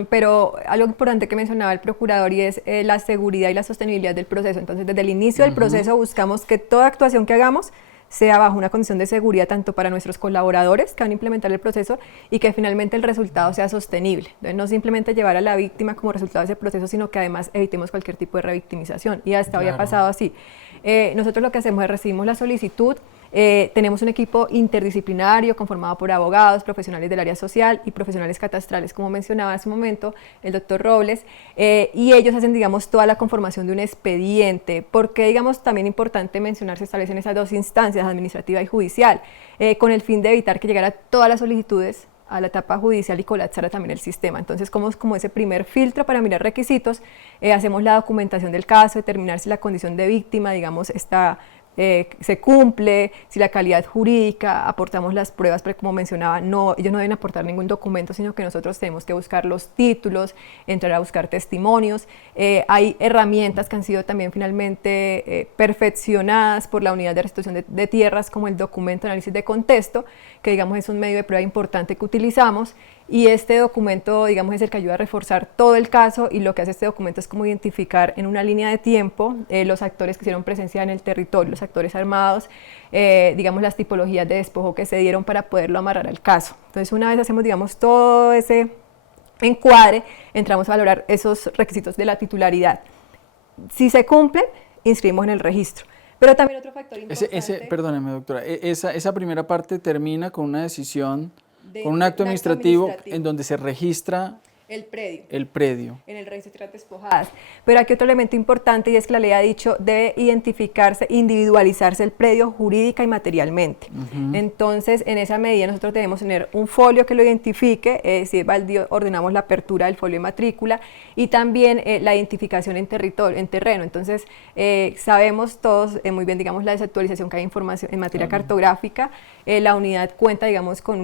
Pero algo importante que mencionaba el procurador y es la seguridad y la sostenibilidad del proceso. Entonces, desde el inicio del proceso buscamos que toda actuación que hagamos sea bajo una condición de seguridad tanto para nuestros colaboradores que van a implementar el proceso y que finalmente el resultado sea sostenible. Entonces, no simplemente llevar a la víctima como resultado de ese proceso, sino que además evitemos cualquier tipo de revictimización. Y hasta hoy ha pasado así. Nosotros lo que hacemos es recibimos la solicitud, tenemos un equipo interdisciplinario conformado por abogados, profesionales del área social y profesionales catastrales, como mencionaba hace un momento el doctor Robles, y ellos hacen, digamos, toda la conformación de un expediente, porque, digamos, también importante mencionar, se establecen esas dos instancias, administrativa y judicial, con el fin de evitar que llegara todas las solicitudes a la etapa judicial y colapsara también el sistema. Entonces, como ese primer filtro para mirar requisitos, hacemos la documentación del caso, determinar si la condición de víctima, digamos, se cumple, si la calidad jurídica, aportamos las pruebas, pero como mencionaba, ellos no deben aportar ningún documento, sino que nosotros tenemos que buscar los títulos, entrar a buscar testimonios. Hay herramientas que han sido también finalmente perfeccionadas por la Unidad de Restitución de Tierras, como el documento de análisis de contexto, que digamos es un medio de prueba importante que utilizamos, y este documento, digamos, es el que ayuda a reforzar todo el caso, y lo que hace este documento es como identificar en una línea de tiempo los actores que hicieron presencia en el territorio, los actores armados, digamos, las tipologías de despojo que se dieron para poderlo amarrar al caso. Entonces, una vez hacemos, digamos, todo ese encuadre, entramos a valorar esos requisitos de la titularidad. Si se cumplen, inscribimos en el registro. Pero también otro factor importante... Perdóneme, doctora, esa primera parte termina con una decisión, con un acto administrativo en donde se registra el predio. En el registro de tierras despojadas. Pero aquí otro elemento importante, y es que la ley ha dicho, debe identificarse, individualizarse el predio jurídica y materialmente. Entonces, en esa medida nosotros debemos tener un folio que lo identifique, si es baldío, ordenamos la apertura del folio de matrícula, y también la identificación en terreno. Entonces, sabemos todos muy bien, digamos, la desactualización que hay información en materia cartográfica. La unidad cuenta, digamos, con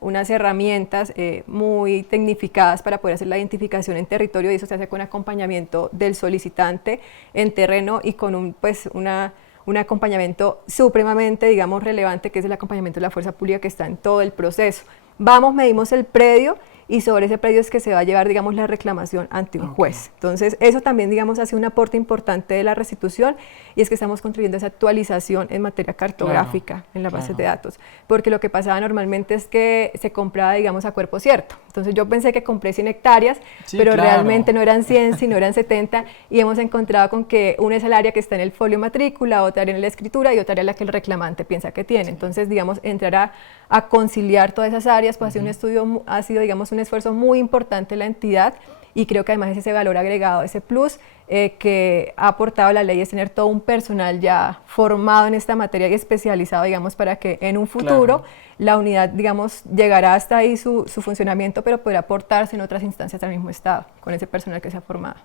unas herramientas muy tecnificadas para poder hacer la identificación en territorio, y eso se hace con acompañamiento del solicitante en terreno y con un acompañamiento supremamente, digamos, relevante, que es el acompañamiento de la fuerza pública que está en todo el proceso. Vamos, medimos el predio, y sobre ese predio es que se va a llevar, digamos, la reclamación ante un juez. Entonces, eso también, digamos, hace un aporte importante de la restitución, y es que estamos contribuyendo a esa actualización en materia cartográfica en las bases de datos, porque lo que pasaba normalmente es que se compraba, digamos, a cuerpo cierto. Entonces, yo pensé que compré 100 hectáreas, pero realmente no eran 100, sino eran 70, y hemos encontrado con que una es el área que está en el folio matrícula, otra área en la escritura, y otra área la que el reclamante piensa que tiene. Entonces, digamos, entrar a conciliar todas esas áreas, pues ha sido, digamos, un un esfuerzo muy importante en la entidad y creo que además es ese valor agregado, ese plus que ha aportado la ley, es tener todo un personal ya formado en esta materia y especializado, digamos, para que en un futuro la unidad, digamos, llegará hasta ahí su funcionamiento, pero podrá aportarse en otras instancias del mismo Estado, con ese personal que se ha formado.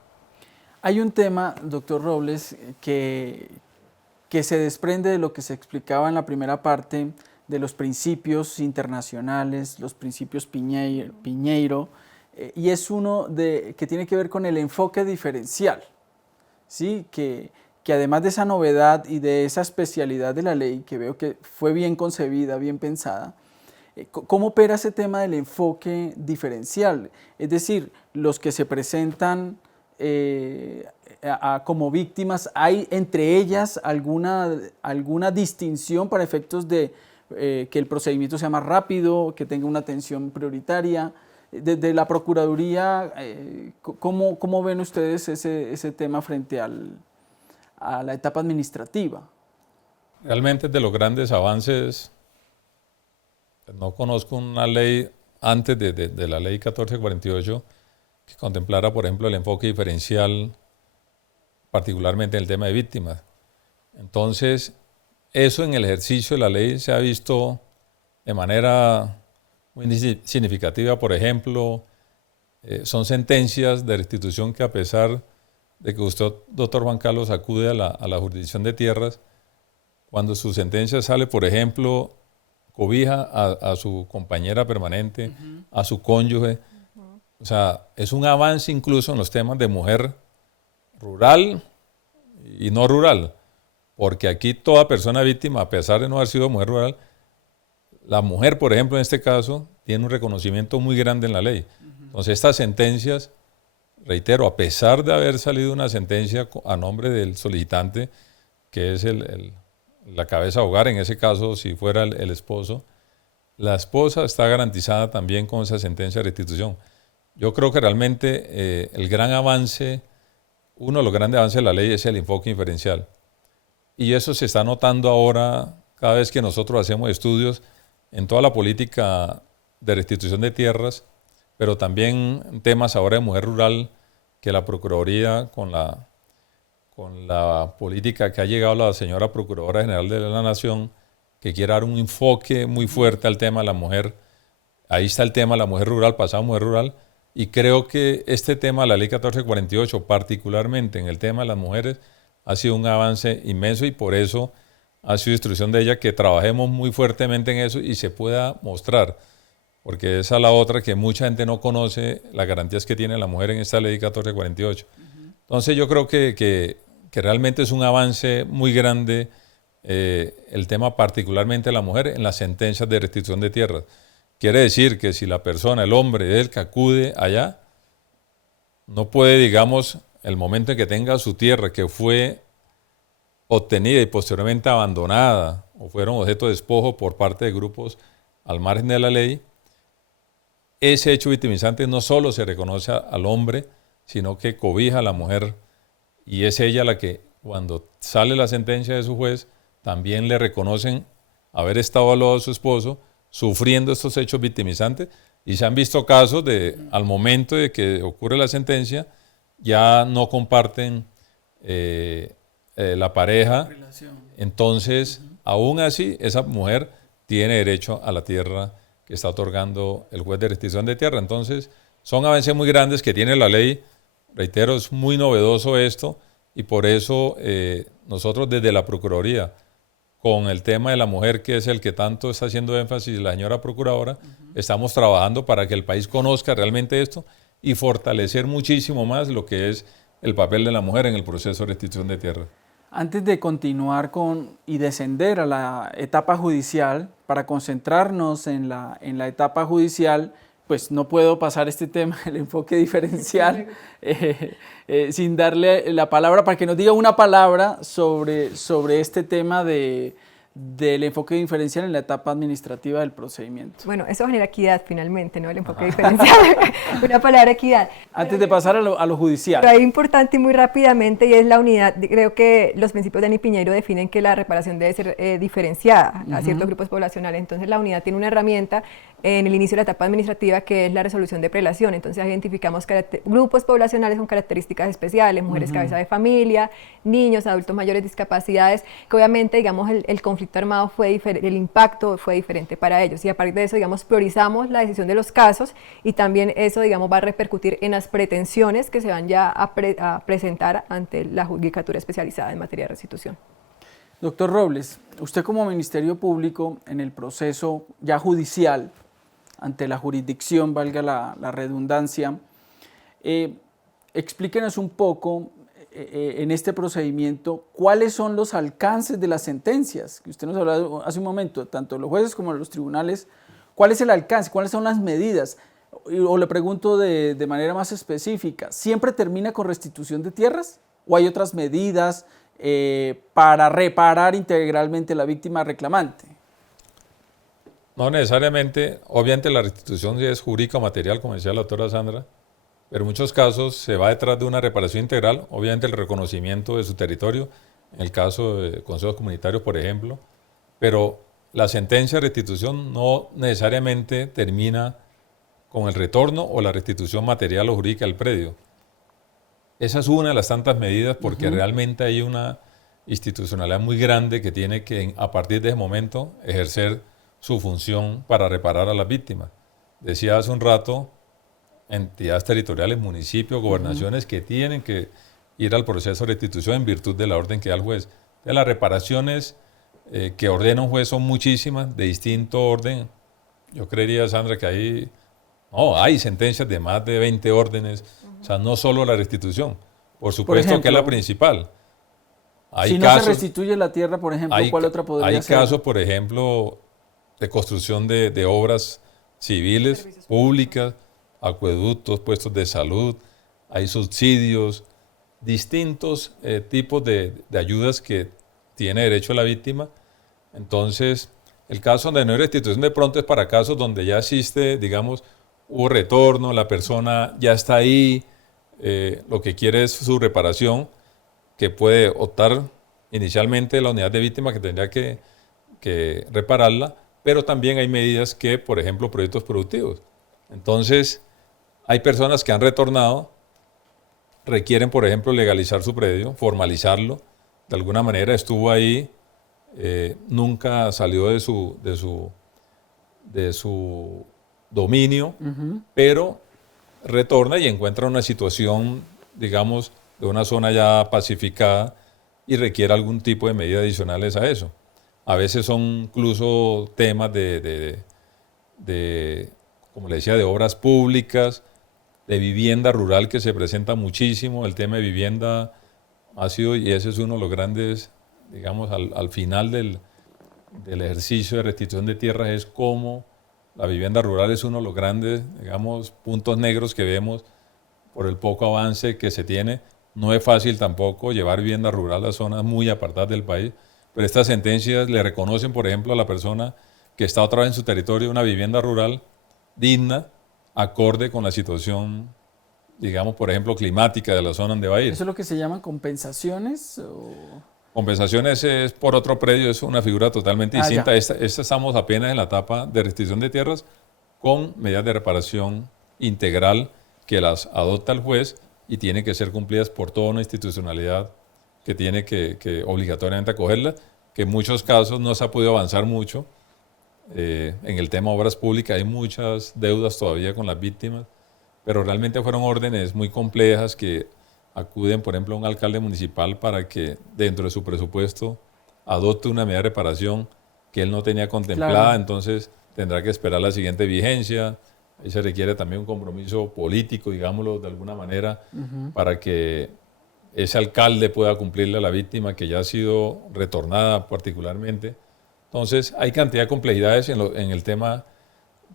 Hay un tema, doctor Robles, que se desprende de lo que se explicaba en la primera parte de los principios internacionales, los principios Piñeiro, y es uno que tiene que ver con el enfoque diferencial, ¿sí? Que además de esa novedad y de esa especialidad de la ley, que veo que fue bien concebida, bien pensada, ¿cómo opera ese tema del enfoque diferencial? Es decir, los que se presentan como víctimas, ¿hay entre ellas alguna distinción para efectos de que el procedimiento sea más rápido, que tenga una atención prioritaria? Desde la Procuraduría, ¿cómo ven ustedes ese tema frente a la etapa administrativa? Realmente de los grandes avances, no conozco una ley antes de la ley 1448 que contemplara, por ejemplo, el enfoque diferencial, particularmente en el tema de víctimas. Entonces, eso en el ejercicio de la ley se ha visto de manera muy significativa. Por ejemplo, son sentencias de restitución que, a pesar de que usted, doctor Juan Carlos, acude a la jurisdicción de tierras, cuando su sentencia sale, por ejemplo, cobija a su compañera permanente, a su cónyuge. O sea, es un avance incluso en los temas de mujer rural y no rural, porque aquí toda persona víctima, a pesar de no haber sido mujer rural, la mujer, por ejemplo, en este caso, tiene un reconocimiento muy grande en la ley. Entonces, estas sentencias, reitero, a pesar de haber salido una sentencia a nombre del solicitante, que es la cabeza de hogar, en ese caso, si fuera el esposo, la esposa está garantizada también con esa sentencia de restitución. Yo creo que realmente el gran avance, uno de los grandes avances de la ley es el enfoque diferencial. Y eso se está notando ahora cada vez que nosotros hacemos estudios en toda la política de restitución de tierras, pero también temas ahora de mujer rural, que la Procuraduría, con la política que ha llegado la señora Procuradora General de la Nación, que quiere dar un enfoque muy fuerte al tema de la mujer. Ahí está el tema de la mujer rural, pasada mujer rural, y creo que este tema de la ley 1448, particularmente en el tema de las mujeres, ha sido un avance inmenso y por eso ha sido instrucción de ella que trabajemos muy fuertemente en eso y se pueda mostrar, porque esa es la otra que mucha gente no conoce, las garantías que tiene la mujer en esta ley 1448. Entonces yo creo que realmente es un avance muy grande el tema particularmente de la mujer en las sentencias de restitución de tierras. Quiere decir que si la persona, el hombre, es el que acude allá, no puede, digamos, el momento en que tenga su tierra que fue obtenida y posteriormente abandonada o fueron objeto de despojo por parte de grupos al margen de la ley, ese hecho victimizante no solo se reconoce al hombre, sino que cobija a la mujer y es ella la que, cuando sale la sentencia de su juez, también le reconocen haber estado al lado de su esposo sufriendo estos hechos victimizantes y se han visto casos de, al momento de que ocurre la sentencia, ya no comparten la pareja, entonces aún así esa mujer tiene derecho a la tierra que está otorgando el juez de restitución de tierra. Entonces son avances muy grandes que tiene la ley, reitero, es muy novedoso esto y por eso nosotros desde la Procuraduría, con el tema de la mujer, que es el que tanto está haciendo énfasis la señora Procuradora, estamos trabajando para que el país conozca realmente esto y fortalecer muchísimo más lo que es el papel de la mujer en el proceso de restitución de tierra. Antes de continuar y descender a la etapa judicial, para concentrarnos en la etapa judicial, pues no puedo pasar este tema, el enfoque diferencial, sin darle la palabra para que nos diga una palabra sobre este tema del enfoque diferencial en la etapa administrativa del procedimiento. Bueno, eso genera equidad finalmente, ¿no? El enfoque diferencial, una palabra equidad. Antes de pasar a lo judicial. Pero hay importante y muy rápidamente y es la unidad. Creo que los principios de Dani Piñeiro definen que la reparación debe ser diferenciada a ciertos grupos poblacionales. Entonces la unidad tiene una herramienta en el inicio de la etapa administrativa, que es la resolución de prelación. Entonces identificamos grupos poblacionales con características especiales, mujeres cabeza de familia, niños, adultos mayores, discapacidades, que obviamente, digamos, el conflicto armado el impacto fue diferente para ellos, y a partir de eso, digamos, priorizamos la decisión de los casos, y también eso, digamos, va a repercutir en las pretensiones que se van ya a presentar ante la Judicatura Especializada en materia de restitución. Doctor Robles, usted como Ministerio Público en el proceso ya judicial, ante la jurisdicción, valga la redundancia, explíquenos un poco en este procedimiento cuáles son los alcances de las sentencias, que usted nos habló hace un momento, tanto los jueces como los tribunales, cuál es el alcance, cuáles son las medidas, o le pregunto de manera más específica, ¿siempre termina con restitución de tierras o hay otras medidas para reparar integralmente la víctima reclamante? No necesariamente, obviamente la restitución sí es jurídica o material, como decía la doctora Sandra, pero en muchos casos se va detrás de una reparación integral, obviamente el reconocimiento de su territorio, en el caso de consejos comunitarios, por ejemplo, pero la sentencia de restitución no necesariamente termina con el retorno o la restitución material o jurídica del predio. Esa es una de las tantas medidas porque realmente hay una institucionalidad muy grande que tiene que, a partir de ese momento, ejercer su función para reparar a las víctimas. Decía hace un rato, entidades territoriales, municipios, gobernaciones que tienen que ir al proceso de restitución en virtud de la orden que da el juez. De las reparaciones que ordena un juez son muchísimas, de distinto orden. Yo creería, Sandra, que hay sentencias de más de 20 órdenes, o sea, no solo la restitución, por supuesto ejemplo, que es la principal. Si no se restituye la tierra, por ejemplo, ¿cuál otra podría ser? Hay casos, por ejemplo, de construcción de obras civiles, públicas, acueductos, puestos de salud, hay subsidios, distintos tipos de ayudas que tiene derecho la víctima. Entonces, el caso donde no hay restitución de pronto es para casos donde ya existe, digamos, hubo retorno, la persona ya está ahí, lo que quiere es su reparación, que puede optar inicialmente la unidad de víctima que tendría que repararla, pero también hay medidas que, por ejemplo, proyectos productivos. Entonces, hay personas que han retornado, requieren, por ejemplo, legalizar su predio, formalizarlo, de alguna manera estuvo ahí, nunca salió de su dominio, pero retorna y encuentra una situación, digamos, de una zona ya pacificada y requiere algún tipo de medidas adicionales a eso. A veces son incluso temas como le decía, de obras públicas, de vivienda rural que se presenta muchísimo. El tema de vivienda ha sido, y ese es uno de los grandes, digamos, al final del ejercicio de restitución de tierras, es cómo la vivienda rural es uno de los grandes, digamos, puntos negros que vemos por el poco avance que se tiene. No es fácil tampoco llevar vivienda rural a zonas muy apartadas del país, pero estas sentencias le reconocen, por ejemplo, a la persona que está otra vez en su territorio una vivienda rural digna, acorde con la situación, digamos, por ejemplo, climática de la zona donde va a ir. ¿Eso es lo que se llaman compensaciones? Compensaciones es por otro predio, es una figura totalmente distinta. Esta estamos apenas en la etapa de restitución de tierras con medidas de reparación integral que las adopta el juez y tienen que ser cumplidas por toda una institucionalidad que tiene que obligatoriamente acogerlas, que en muchos casos no se ha podido avanzar mucho. En el tema de obras públicas hay muchas deudas todavía con las víctimas, pero realmente fueron órdenes muy complejas que acuden, por ejemplo, a un alcalde municipal para que dentro de su presupuesto adopte una medida de reparación que él no tenía contemplada, entonces tendrá que esperar la siguiente vigencia. Ahí se requiere también un compromiso político, digámoslo de alguna manera, para que ese alcalde pueda cumplirle a la víctima que ya ha sido retornada particularmente. Entonces, hay cantidad de complejidades en el tema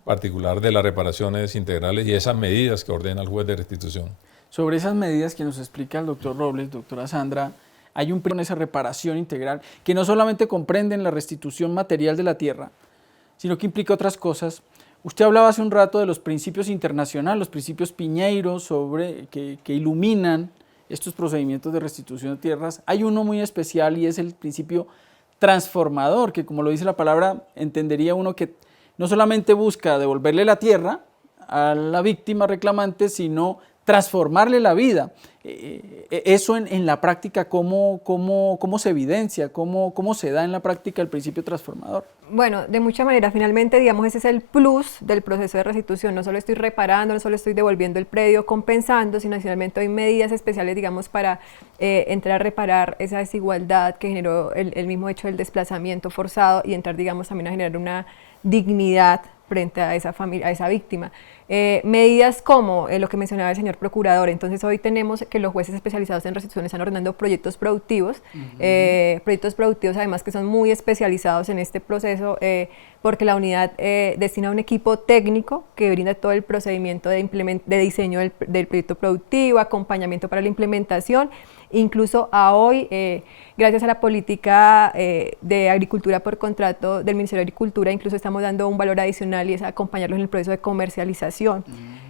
particular de las reparaciones integrales y esas medidas que ordena el juez de restitución. Sobre esas medidas que nos explica el doctor Robles, doctora Sandra, hay un plan de esa reparación integral que no solamente comprenden la restitución material de la tierra, sino que implica otras cosas. Usted hablaba hace un rato de los principios internacionales, los principios Piñeiro que iluminan estos procedimientos de restitución de tierras. Hay uno muy especial y es el principio transformador, que como lo dice la palabra, entendería uno que no solamente busca devolverle la tierra a la víctima reclamante, sino transformarle la vida. Eso en la práctica, ¿cómo se evidencia? ¿Cómo se da en la práctica el principio transformador? Bueno, de muchas maneras, finalmente, digamos, ese es el plus del proceso de restitución. No solo estoy reparando, no solo estoy devolviendo el predio, compensando, sino finalmente hay medidas especiales, digamos, para entrar a reparar esa desigualdad que generó el mismo hecho del desplazamiento forzado y entrar, digamos, también a generar una dignidad frente a esa familia, a esa víctima. Medidas como lo que mencionaba el señor procurador. Entonces hoy tenemos que los jueces especializados en restitución están ordenando proyectos productivos, además que son muy especializados en este proceso, porque la unidad destina un equipo técnico que brinda todo el procedimiento de diseño del proyecto productivo, acompañamiento para la implementación. Incluso a hoy, gracias a la política de agricultura por contrato del Ministerio de Agricultura, incluso estamos dando un valor adicional y es acompañarlos en el proceso de comercialización.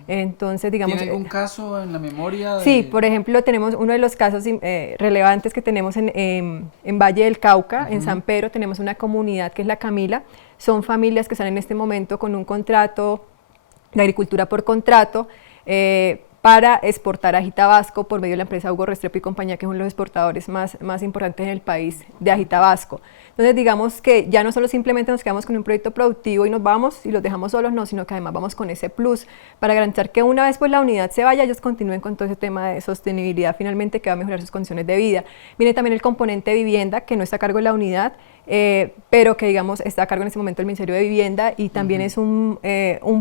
Entonces, digamos, ¿tiene algún caso en la memoria? Sí, por ejemplo, tenemos uno de los casos relevantes que tenemos en Valle del Cauca, en San Pedro, tenemos una comunidad que es La Camila. Son familias que están en este momento con un contrato de agricultura por contrato, para exportar ají tabasco por medio de la empresa Hugo Restrepo y compañía, que es uno de los exportadores más importantes en el país de ají tabasco. Entonces, digamos que ya no solo simplemente nos quedamos con un proyecto productivo y nos vamos y los dejamos solos, no, sino que además vamos con ese plus para garantizar que una vez pues la unidad se vaya, ellos continúen con todo ese tema de sostenibilidad finalmente, que va a mejorar sus condiciones de vida. Viene también el componente de vivienda, que no está a cargo de la unidad, pero que digamos está a cargo en este momento del Ministerio de Vivienda, y también es un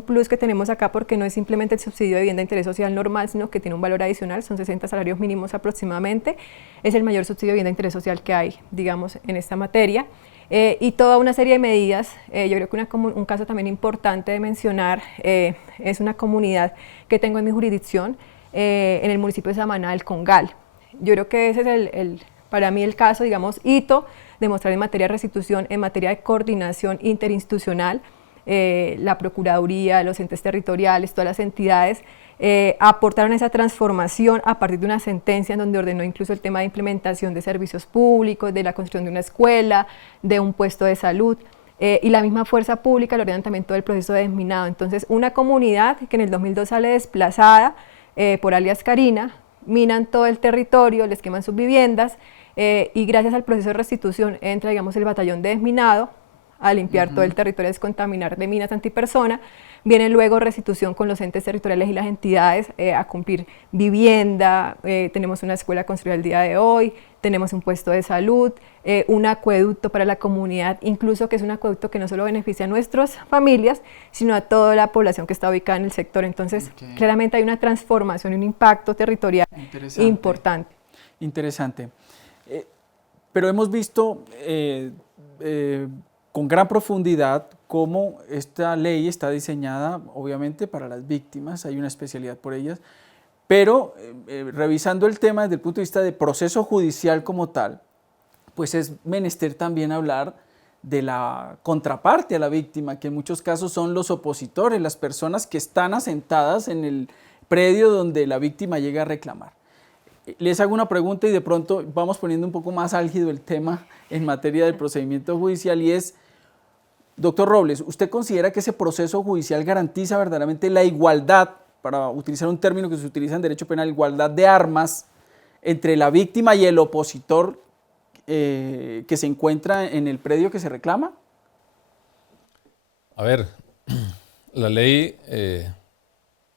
plus que tenemos acá, porque no es simplemente el subsidio de vivienda de interés social normal, sino que tiene un valor adicional, son 60 salarios mínimos aproximadamente, es el mayor subsidio de vivienda de interés social que hay, digamos, en esta materia. Y toda una serie de medidas. Yo creo que un caso también importante de mencionar es una comunidad que tengo en mi jurisdicción, en el municipio de Samaná del Congal. Yo creo que ese es para mí el caso, digamos, hito, demostrar en materia de restitución, en materia de coordinación interinstitucional, la Procuraduría, los entes territoriales, todas las entidades, aportaron esa transformación a partir de una sentencia en donde ordenó incluso el tema de implementación de servicios públicos, de la construcción de una escuela, de un puesto de salud, y la misma fuerza pública le ordenan también todo el proceso de desminado. Entonces, una comunidad que en el 2002 sale desplazada por alias Karina, minan todo el territorio, les queman sus viviendas, y gracias al proceso de restitución entra, digamos, el batallón de desminado a limpiar todo el territorio, a descontaminar de minas antipersona. Viene luego restitución con los entes territoriales y las entidades a cumplir vivienda, tenemos una escuela construida el día de hoy, tenemos un puesto de salud, un acueducto para la comunidad, incluso que es un acueducto que no solo beneficia a nuestras familias, sino a toda la población que está ubicada en el sector. Entonces, claramente hay una transformación y un impacto territorial importante. Interesante. Pero hemos visto con gran profundidad cómo esta ley está diseñada, obviamente, para las víctimas, hay una especialidad por ellas, pero revisando el tema desde el punto de vista de proceso judicial como tal, pues es menester también hablar de la contraparte a la víctima, que en muchos casos son los opositores, las personas que están asentadas en el predio donde la víctima llega a reclamar. Les hago una pregunta y de pronto vamos poniendo un poco más álgido el tema en materia del procedimiento judicial, y es, doctor Robles, ¿usted considera que ese proceso judicial garantiza verdaderamente la igualdad, para utilizar un término que se utiliza en derecho penal, igualdad de armas entre la víctima y el opositor que se encuentra en el predio que se reclama? A ver, la ley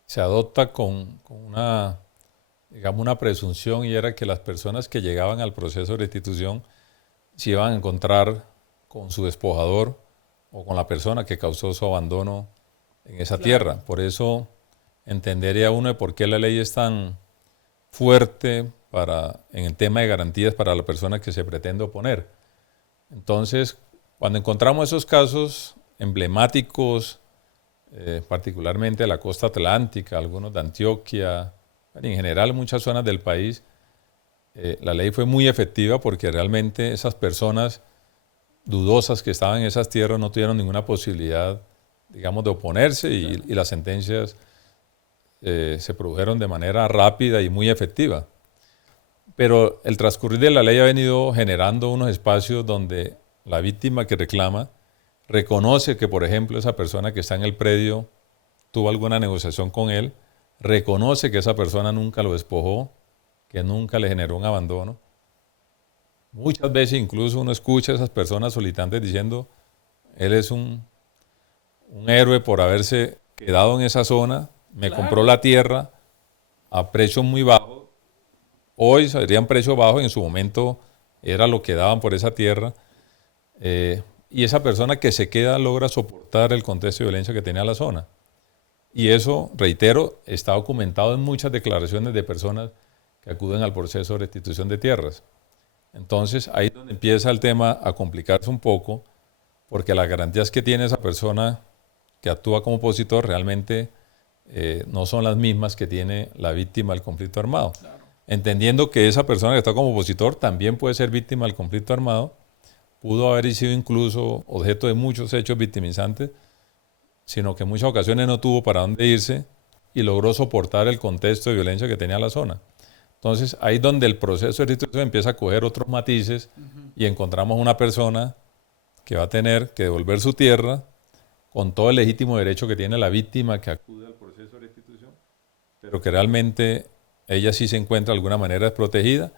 se adopta con una, digamos, una presunción, y era que las personas que llegaban al proceso de restitución se iban a encontrar con su despojador o con la persona que causó su abandono en esa tierra. Por eso entendería uno de por qué la ley es tan fuerte en el tema de garantías para la persona que se pretende oponer. Entonces, cuando encontramos esos casos emblemáticos, particularmente de la costa atlántica, algunos de Antioquia, en general muchas zonas del país, la ley fue muy efectiva, porque realmente esas personas dudosas que estaban en esas tierras no tuvieron ninguna posibilidad, digamos, de oponerse, y las sentencias se produjeron de manera rápida y muy efectiva. Pero el transcurrir de la ley ha venido generando unos espacios donde la víctima que reclama reconoce que, por ejemplo, esa persona que está en el predio tuvo alguna negociación con él, reconoce que esa persona nunca lo despojó, que nunca le generó un abandono. Muchas veces incluso uno escucha a esas personas solicitantes diciendo, él es un héroe por haberse quedado en esa zona, me compró la tierra a precios muy bajos, hoy serían precios bajos, en su momento era lo que daban por esa tierra, y esa persona que se queda logra soportar el contexto de violencia que tenía la zona. Y eso, reitero, está documentado en muchas declaraciones de personas que acuden al proceso de restitución de tierras. Entonces, ahí es donde empieza el tema a complicarse un poco, porque las garantías que tiene esa persona que actúa como opositor realmente no son las mismas que tiene la víctima del conflicto armado. Claro. Entendiendo que esa persona que está como opositor también puede ser víctima del conflicto armado, pudo haber sido incluso objeto de muchos hechos victimizantes, sino que en muchas ocasiones no tuvo para dónde irse y logró soportar el contexto de violencia que tenía la zona. Entonces, ahí es donde el proceso de restitución empieza a coger otros matices y encontramos una persona que va a tener que devolver su tierra con todo el legítimo derecho que tiene la víctima que acude al proceso de restitución, pero que realmente ella sí se encuentra de alguna manera desprotegida,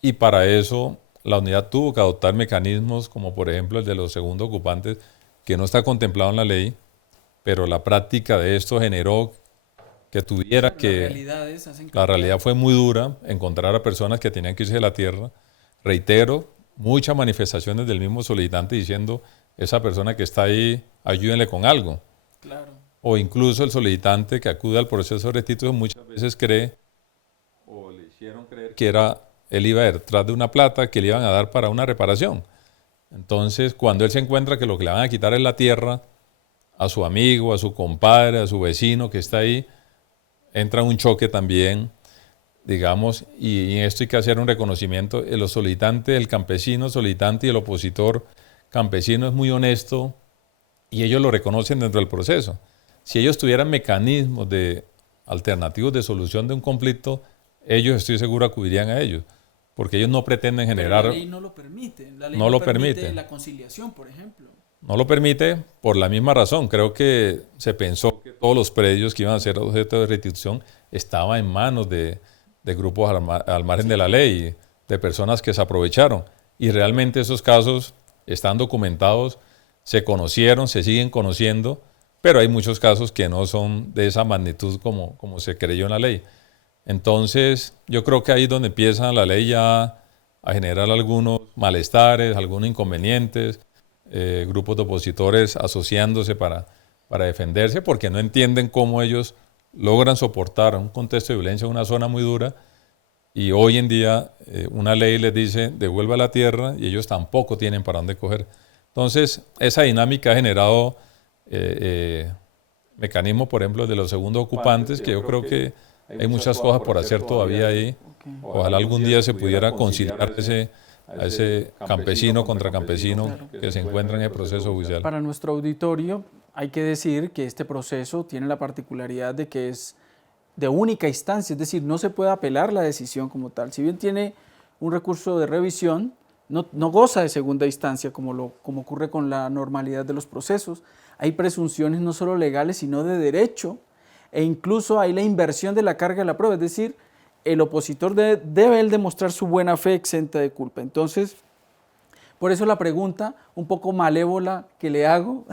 y para eso la unidad tuvo que adoptar mecanismos como por ejemplo el de los segundos ocupantes, que no está contemplado en la ley, pero la práctica de esto generó que tuviera que... La realidad fue muy dura, encontrar a personas que tenían que irse de la tierra. Reitero, muchas manifestaciones del mismo solicitante diciendo, esa persona que está ahí, ayúdenle con algo. Claro. O incluso el solicitante que acude al proceso de restitución muchas veces cree, o le hicieron creer que él iba detrás de una plata que le iban a dar para una reparación. Entonces, cuando él se encuentra que lo que le van a quitar es la tierra, a su amigo, a su compadre, a su vecino que está ahí, entra un choque también, digamos, y en esto hay que hacer un reconocimiento. El solicitante, el campesino solicitante y el opositor campesino es muy honesto y ellos lo reconocen dentro del proceso. Si ellos tuvieran mecanismos alternativos de solución de un conflicto, ellos, estoy seguro, acudirían a ellos, porque ellos no pretenden generar... Pero la ley no lo permite, la ley no lo permite la conciliación, por ejemplo. No lo permite por la misma razón. Creo que se pensó que todos los predios que iban a ser objeto de restitución estaban en manos de grupos al margen de la ley, de personas que se aprovecharon. Y realmente esos casos están documentados, se conocieron, se siguen conociendo, pero hay muchos casos que no son de esa magnitud como se creyó en la ley. Entonces, yo creo que ahí es donde empieza la ley ya a generar algunos malestares, algunos inconvenientes, grupos de opositores asociándose para defenderse, porque no entienden cómo ellos logran soportar un contexto de violencia en una zona muy dura, y hoy en día una ley les dice devuelva la tierra y ellos tampoco tienen para dónde coger. Entonces, esa dinámica ha generado mecanismos, por ejemplo, de los segundos ocupantes, que yo creo que hay muchas cosas por hacer todavía ahí. Ojalá algún día se pudiera conciliar a ese campesino contra campesino que se encuentra en el proceso judicial. Para nuestro auditorio hay que decir que este proceso tiene la particularidad de que es de única instancia, es decir, no se puede apelar la decisión como tal. Si bien tiene un recurso de revisión, no goza de segunda instancia como ocurre con la normalidad de los procesos. Hay presunciones no solo legales, sino de derecho, e incluso hay la inversión de la carga de la prueba, es decir, el opositor debe él demostrar su buena fe exenta de culpa. Entonces, por eso la pregunta un poco malévola que le hago,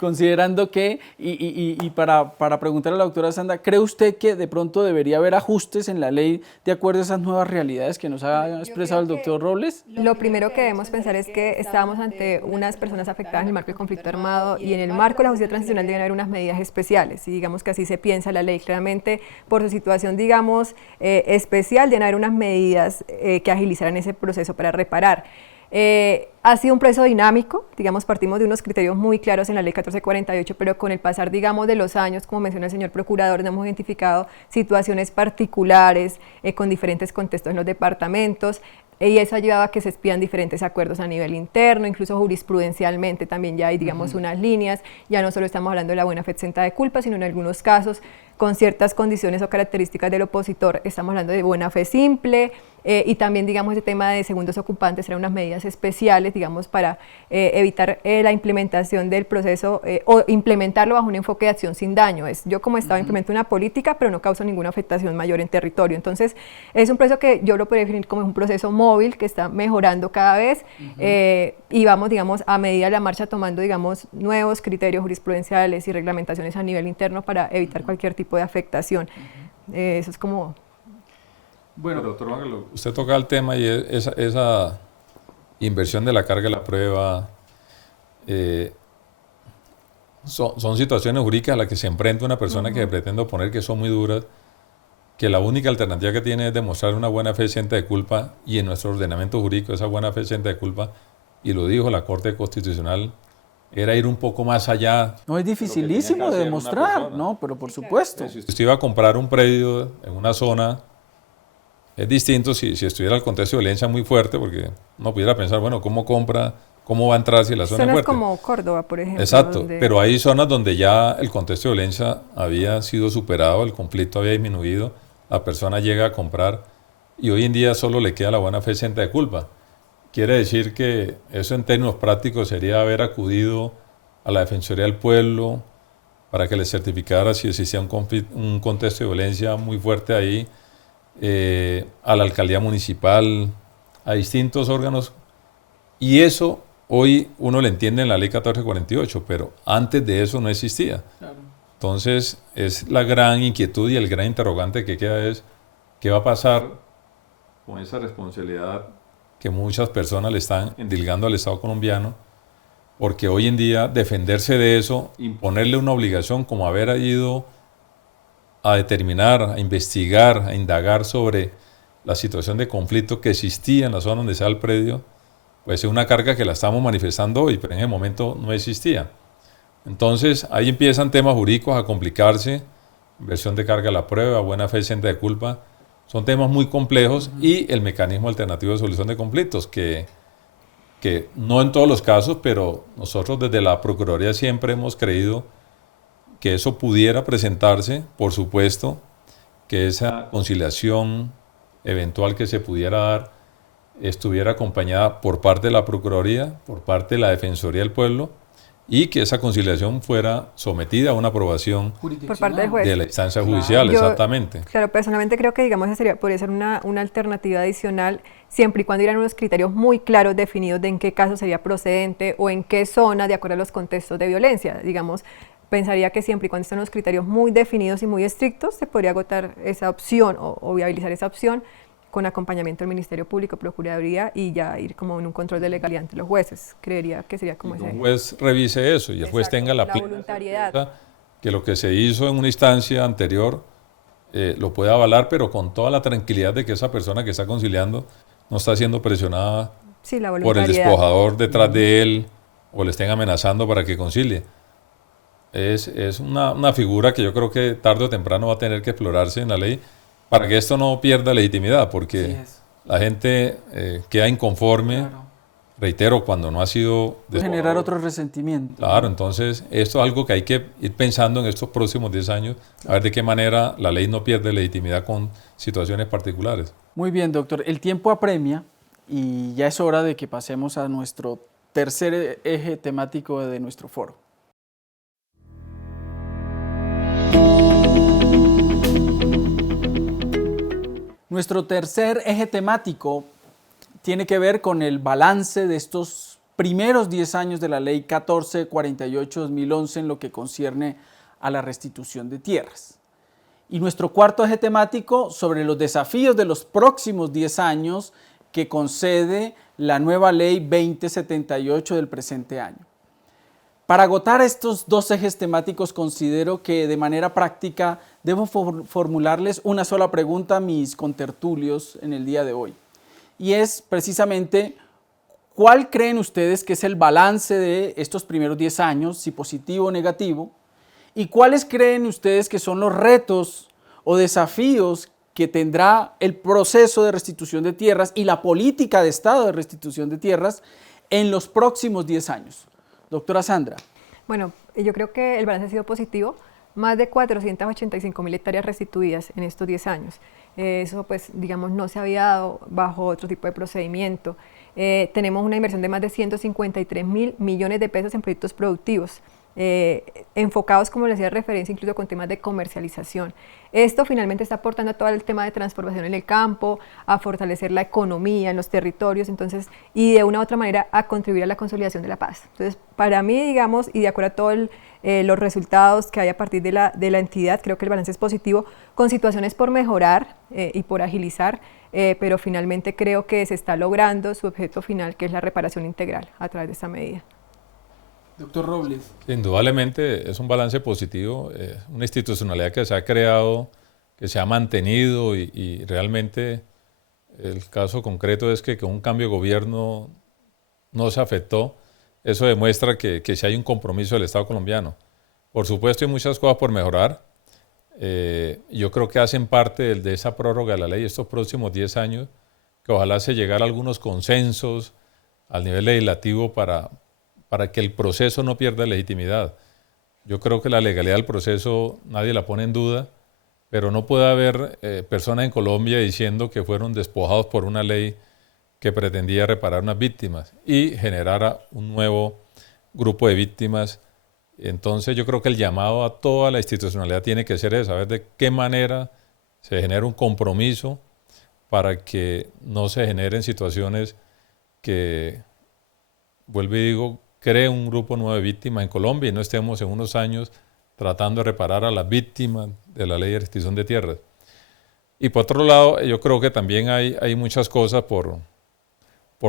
considerando que, y para preguntarle a la doctora Sandra, ¿cree usted que de pronto debería haber ajustes en la ley de acuerdo a esas nuevas realidades que nos ha expresado el doctor Robles? Lo primero que debemos pensar es que estábamos ante unas personas afectadas en el marco del conflicto armado, y en el marco de la justicia transicional deben haber unas medidas especiales, y digamos que así se piensa la ley. Claramente, por su situación, digamos, especial, deben haber unas medidas que agilizaran ese proceso para reparar. Ha sido un proceso dinámico, digamos, partimos de unos criterios muy claros en la ley 1448, pero con el pasar, digamos, de los años, como menciona el señor procurador, hemos identificado situaciones particulares con diferentes contextos en los departamentos, y eso ha llevado a que se expidan diferentes acuerdos a nivel interno, incluso jurisprudencialmente también ya hay, digamos, unas líneas, ya no solo estamos hablando de la buena fe exenta de culpa, sino en algunos casos con ciertas condiciones o características del opositor. Estamos hablando de buena fe simple, y también, digamos, el tema de segundos ocupantes eran unas medidas especiales, digamos, para evitar la implementación del proceso o implementarlo bajo un enfoque de acción sin daño. Yo como Estado implemento una política, pero no causa ninguna afectación mayor en territorio. Entonces, es un proceso que yo lo podría definir como un proceso móvil que está mejorando cada vez, y vamos, digamos, a medida de la marcha tomando, digamos, nuevos criterios jurisprudenciales y reglamentaciones a nivel interno para evitar cualquier tipo de afectación. Eso es como... Bueno, doctor Ángel, usted toca el tema y esa inversión de la carga de la prueba, son situaciones jurídicas a las que se enfrenta una persona que se pretende oponer, que son muy duras, que la única alternativa que tiene es demostrar una buena fe exenta de culpa, y en nuestro ordenamiento jurídico esa buena fe exenta de culpa, y lo dijo la Corte Constitucional, era ir un poco más allá. No es dificilísimo de demostrar, ¿no? Pero por supuesto. Si usted iba a comprar un predio en una zona, es distinto si estuviera el contexto de violencia muy fuerte, porque uno pudiera pensar, bueno, ¿cómo compra? ¿Cómo va a entrar si la zona es fuerte? Como Córdoba, por ejemplo. Exacto, pero hay zonas donde ya el contexto de violencia había sido superado, el conflicto había disminuido, la persona llega a comprar y hoy en día solo le queda la buena fe exenta de culpa. Quiere decir que eso en términos prácticos sería haber acudido a la Defensoría del Pueblo para que le certificara si existía un contexto de violencia muy fuerte ahí, a la alcaldía municipal, a distintos órganos, y eso hoy uno lo entiende en la ley 1448, pero antes de eso no existía. Claro. Entonces es la gran inquietud y el gran interrogante que queda es ¿qué va a pasar con esa responsabilidad que muchas personas le están endilgando al Estado colombiano? Porque hoy en día defenderse de eso, imponerle una obligación como haber ido a determinar, a investigar, a indagar sobre la situación de conflicto que existía en la zona donde está el predio, pues es una carga que la estamos manifestando hoy, pero en ese momento no existía. Entonces ahí empiezan temas jurídicos a complicarse, inversión de carga a la prueba, buena fe exenta de culpa, son temas muy complejos, y el mecanismo alternativo de solución de conflictos, que no en todos los casos, pero nosotros desde la Procuraduría siempre hemos creído que eso pudiera presentarse, por supuesto, que esa conciliación eventual que se pudiera dar estuviera acompañada por parte de la Procuraduría, por parte de la Defensoría del Pueblo, y que esa conciliación fuera sometida a una aprobación por parte del juez de la instancia judicial, exactamente. Claro, personalmente creo que, digamos, podría ser una alternativa adicional, siempre y cuando hubieran unos criterios muy claros definidos de en qué caso sería procedente o en qué zona, de acuerdo a los contextos de violencia. Digamos, pensaría que siempre y cuando estén unos criterios muy definidos y muy estrictos, se podría agotar esa opción o viabilizar esa opción con acompañamiento del Ministerio Público, Procuraduría, y ya ir como en un control de legalidad ante los jueces. Creería que sería como ese. Un juez revise eso y el juez tenga la voluntariedad que lo que se hizo en una instancia anterior lo puede avalar, pero con toda la tranquilidad de que esa persona que está conciliando no está siendo presionada por el despojador detrás de él o le estén amenazando para que concilie. Es una figura que yo creo que tarde o temprano va a tener que explorarse en la ley para que esto no pierda legitimidad, porque la gente queda inconforme, claro. Reitero, cuando no ha sido... generar otro resentimiento. Claro, entonces esto es algo que hay que ir pensando en estos próximos 10 años, a ver de qué manera la ley no pierde legitimidad con situaciones particulares. Muy bien, doctor. El tiempo apremia y ya es hora de que pasemos a nuestro tercer eje temático de nuestro foro. Nuestro tercer eje temático tiene que ver con el balance de estos primeros 10 años de la Ley 1448-2011 en lo que concierne a la restitución de tierras. Y nuestro cuarto eje temático sobre los desafíos de los próximos 10 años que concede la nueva Ley 2078 del presente año. Para agotar estos dos ejes temáticos, considero que de manera práctica debo formularles una sola pregunta a mis contertulios en el día de hoy. Y es precisamente, ¿cuál creen ustedes que es el balance de estos primeros 10 años, si positivo o negativo? ¿Y cuáles creen ustedes que son los retos o desafíos que tendrá el proceso de restitución de tierras y la política de Estado de restitución de tierras en los próximos 10 años? Doctora Sandra. Bueno, yo creo que el balance ha sido positivo. más de 485.000 hectáreas restituidas en estos 10 años. Eso pues digamos no se había dado bajo otro tipo de procedimiento. Tenemos una inversión de más de 153.000 millones de pesos en proyectos productivos, enfocados, como les hacía referencia, incluso con temas de comercialización. Esto finalmente está aportando a todo el tema de transformación en el campo, a fortalecer la economía en los territorios, entonces, y de una u otra manera a contribuir a la consolidación de la paz. Entonces, para mí, digamos, y de acuerdo a todos los resultados que hay a partir de la entidad, creo que el balance es positivo, con situaciones por mejorar y por agilizar, pero finalmente creo que se está logrando su objeto final, que es la reparación integral a través de esta medida. Doctor Robles. Indudablemente es un balance positivo, una institucionalidad que se ha creado, que se ha mantenido y realmente el caso concreto es que con un cambio de gobierno no se afectó. Eso demuestra que sí hay un compromiso del Estado colombiano. Por supuesto hay muchas cosas por mejorar. Yo creo que hacen parte de esa prórroga de la ley estos próximos 10 años, que ojalá se llegara a algunos consensos al nivel legislativo para que el proceso no pierda legitimidad. Yo creo que la legalidad del proceso nadie la pone en duda, pero no puede haber personas en Colombia diciendo que fueron despojados por una ley que pretendía reparar unas víctimas y generara un nuevo grupo de víctimas. Entonces yo creo que el llamado a toda la institucionalidad tiene que ser saber de qué manera se genera un compromiso para que no se generen situaciones que, vuelvo y digo, cree un grupo nuevo de víctimas en Colombia y no estemos en unos años tratando de reparar a las víctimas de la ley de restitución de tierras. Y por otro lado, yo creo que también hay muchas cosas por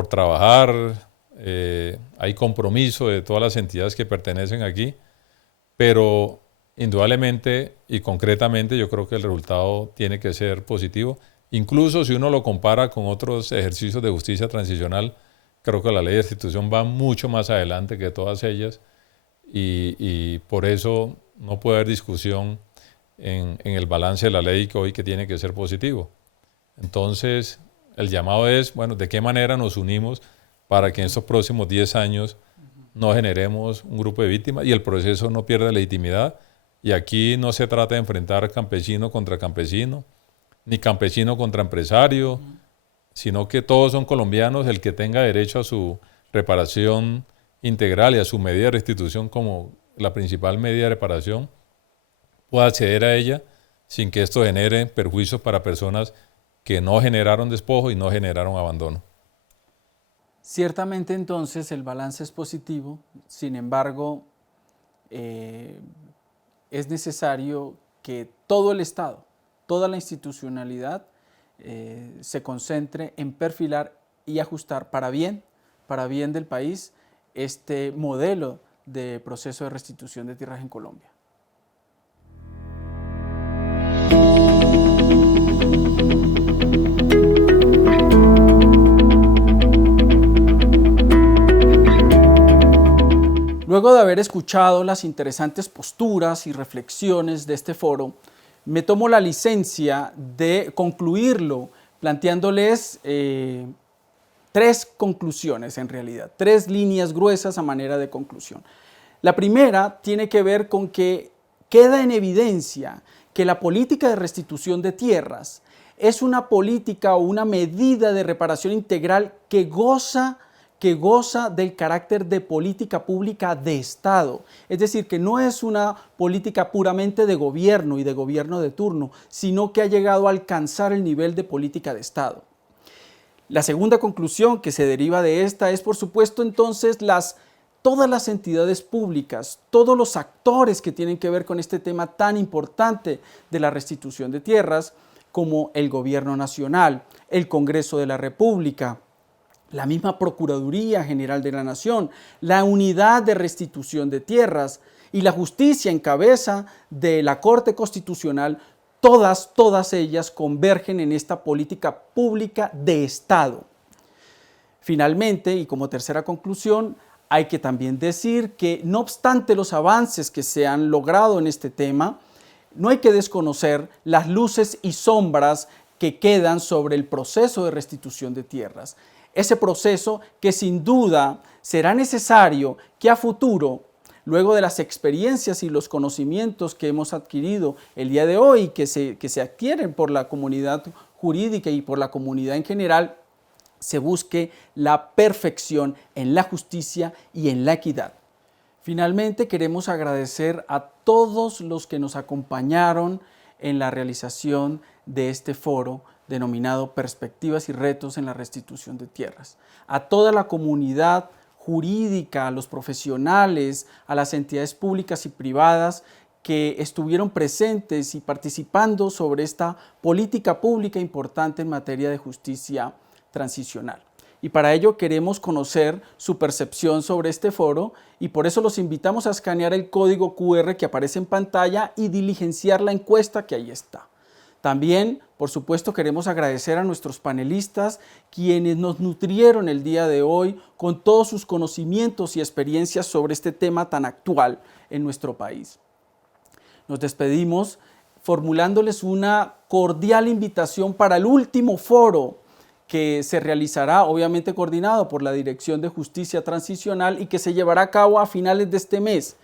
trabajar, hay compromiso de todas las entidades que pertenecen aquí, pero indudablemente y concretamente yo creo que el resultado tiene que ser positivo. Incluso si uno lo compara con otros ejercicios de justicia transicional, creo que la ley de restitución va mucho más adelante que todas ellas y por eso no puede haber discusión en el balance de la ley que tiene que ser positivo. Entonces, el llamado es, bueno, ¿de qué manera nos unimos para que en estos próximos 10 años no generemos un grupo de víctimas y el proceso no pierda legitimidad? Y aquí no se trata de enfrentar campesino contra campesino, ni campesino contra empresario, sino que todos son colombianos. El que tenga derecho a su reparación integral y a su medida de restitución como la principal medida de reparación, pueda acceder a ella sin que esto genere perjuicios para personas que no generaron despojo y no generaron abandono. Ciertamente entonces el balance es positivo, sin embargo es necesario que todo el Estado, toda la institucionalidad se concentre en perfilar y ajustar para bien del país este modelo de proceso de restitución de tierras en Colombia. Luego de haber escuchado las interesantes posturas y reflexiones de este foro, me tomo la licencia de concluirlo planteándoles 3 conclusiones en realidad, 3 líneas gruesas a manera de conclusión. La primera tiene que ver con que queda en evidencia que la política de restitución de tierras es una política o una medida de reparación integral que goza del carácter de política pública de Estado. Es decir, que no es una política puramente de gobierno y de gobierno de turno, sino que ha llegado a alcanzar el nivel de política de Estado. La segunda conclusión que se deriva de esta es, por supuesto, entonces, todas las entidades públicas, todos los actores que tienen que ver con este tema tan importante de la restitución de tierras, como el Gobierno Nacional, el Congreso de la República, la misma Procuraduría General de la Nación, la Unidad de Restitución de Tierras y la Justicia en cabeza de la Corte Constitucional, todas ellas convergen en esta política pública de Estado. Finalmente, y como tercera conclusión, hay que también decir que no obstante los avances que se han logrado en este tema, no hay que desconocer las luces y sombras que quedan sobre el proceso de restitución de tierras. Ese proceso que sin duda será necesario que a futuro luego de las experiencias y los conocimientos que hemos adquirido el día de hoy, que se adquieren por la comunidad jurídica y por la comunidad en general, se busque la perfección en la justicia y en la equidad. Finalmente, queremos agradecer a todos los que nos acompañaron en la realización de este foro denominado Perspectivas y Retos en la Restitución de Tierras. A toda la comunidad jurídica, a los profesionales, a las entidades públicas y privadas que estuvieron presentes y participando sobre esta política pública importante en materia de justicia transicional. Y para ello queremos conocer su percepción sobre este foro y por eso los invitamos a escanear el código QR que aparece en pantalla y diligenciar la encuesta que ahí está. También, por supuesto, queremos agradecer a nuestros panelistas, quienes nos nutrieron el día de hoy con todos sus conocimientos y experiencias sobre este tema tan actual en nuestro país. Nos despedimos formulándoles una cordial invitación para el último foro que se realizará, obviamente coordinado por la Dirección de Justicia Transicional y que se llevará a cabo a finales de este mes.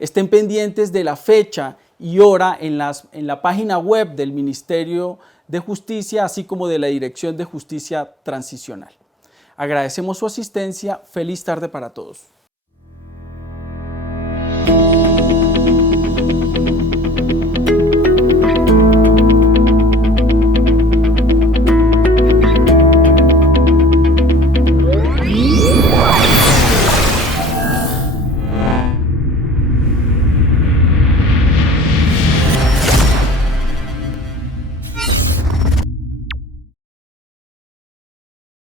Estén pendientes de la fecha y hora en la página web del Ministerio de Justicia, así como de la Dirección de Justicia Transicional. Agradecemos su asistencia. Feliz tarde para todos.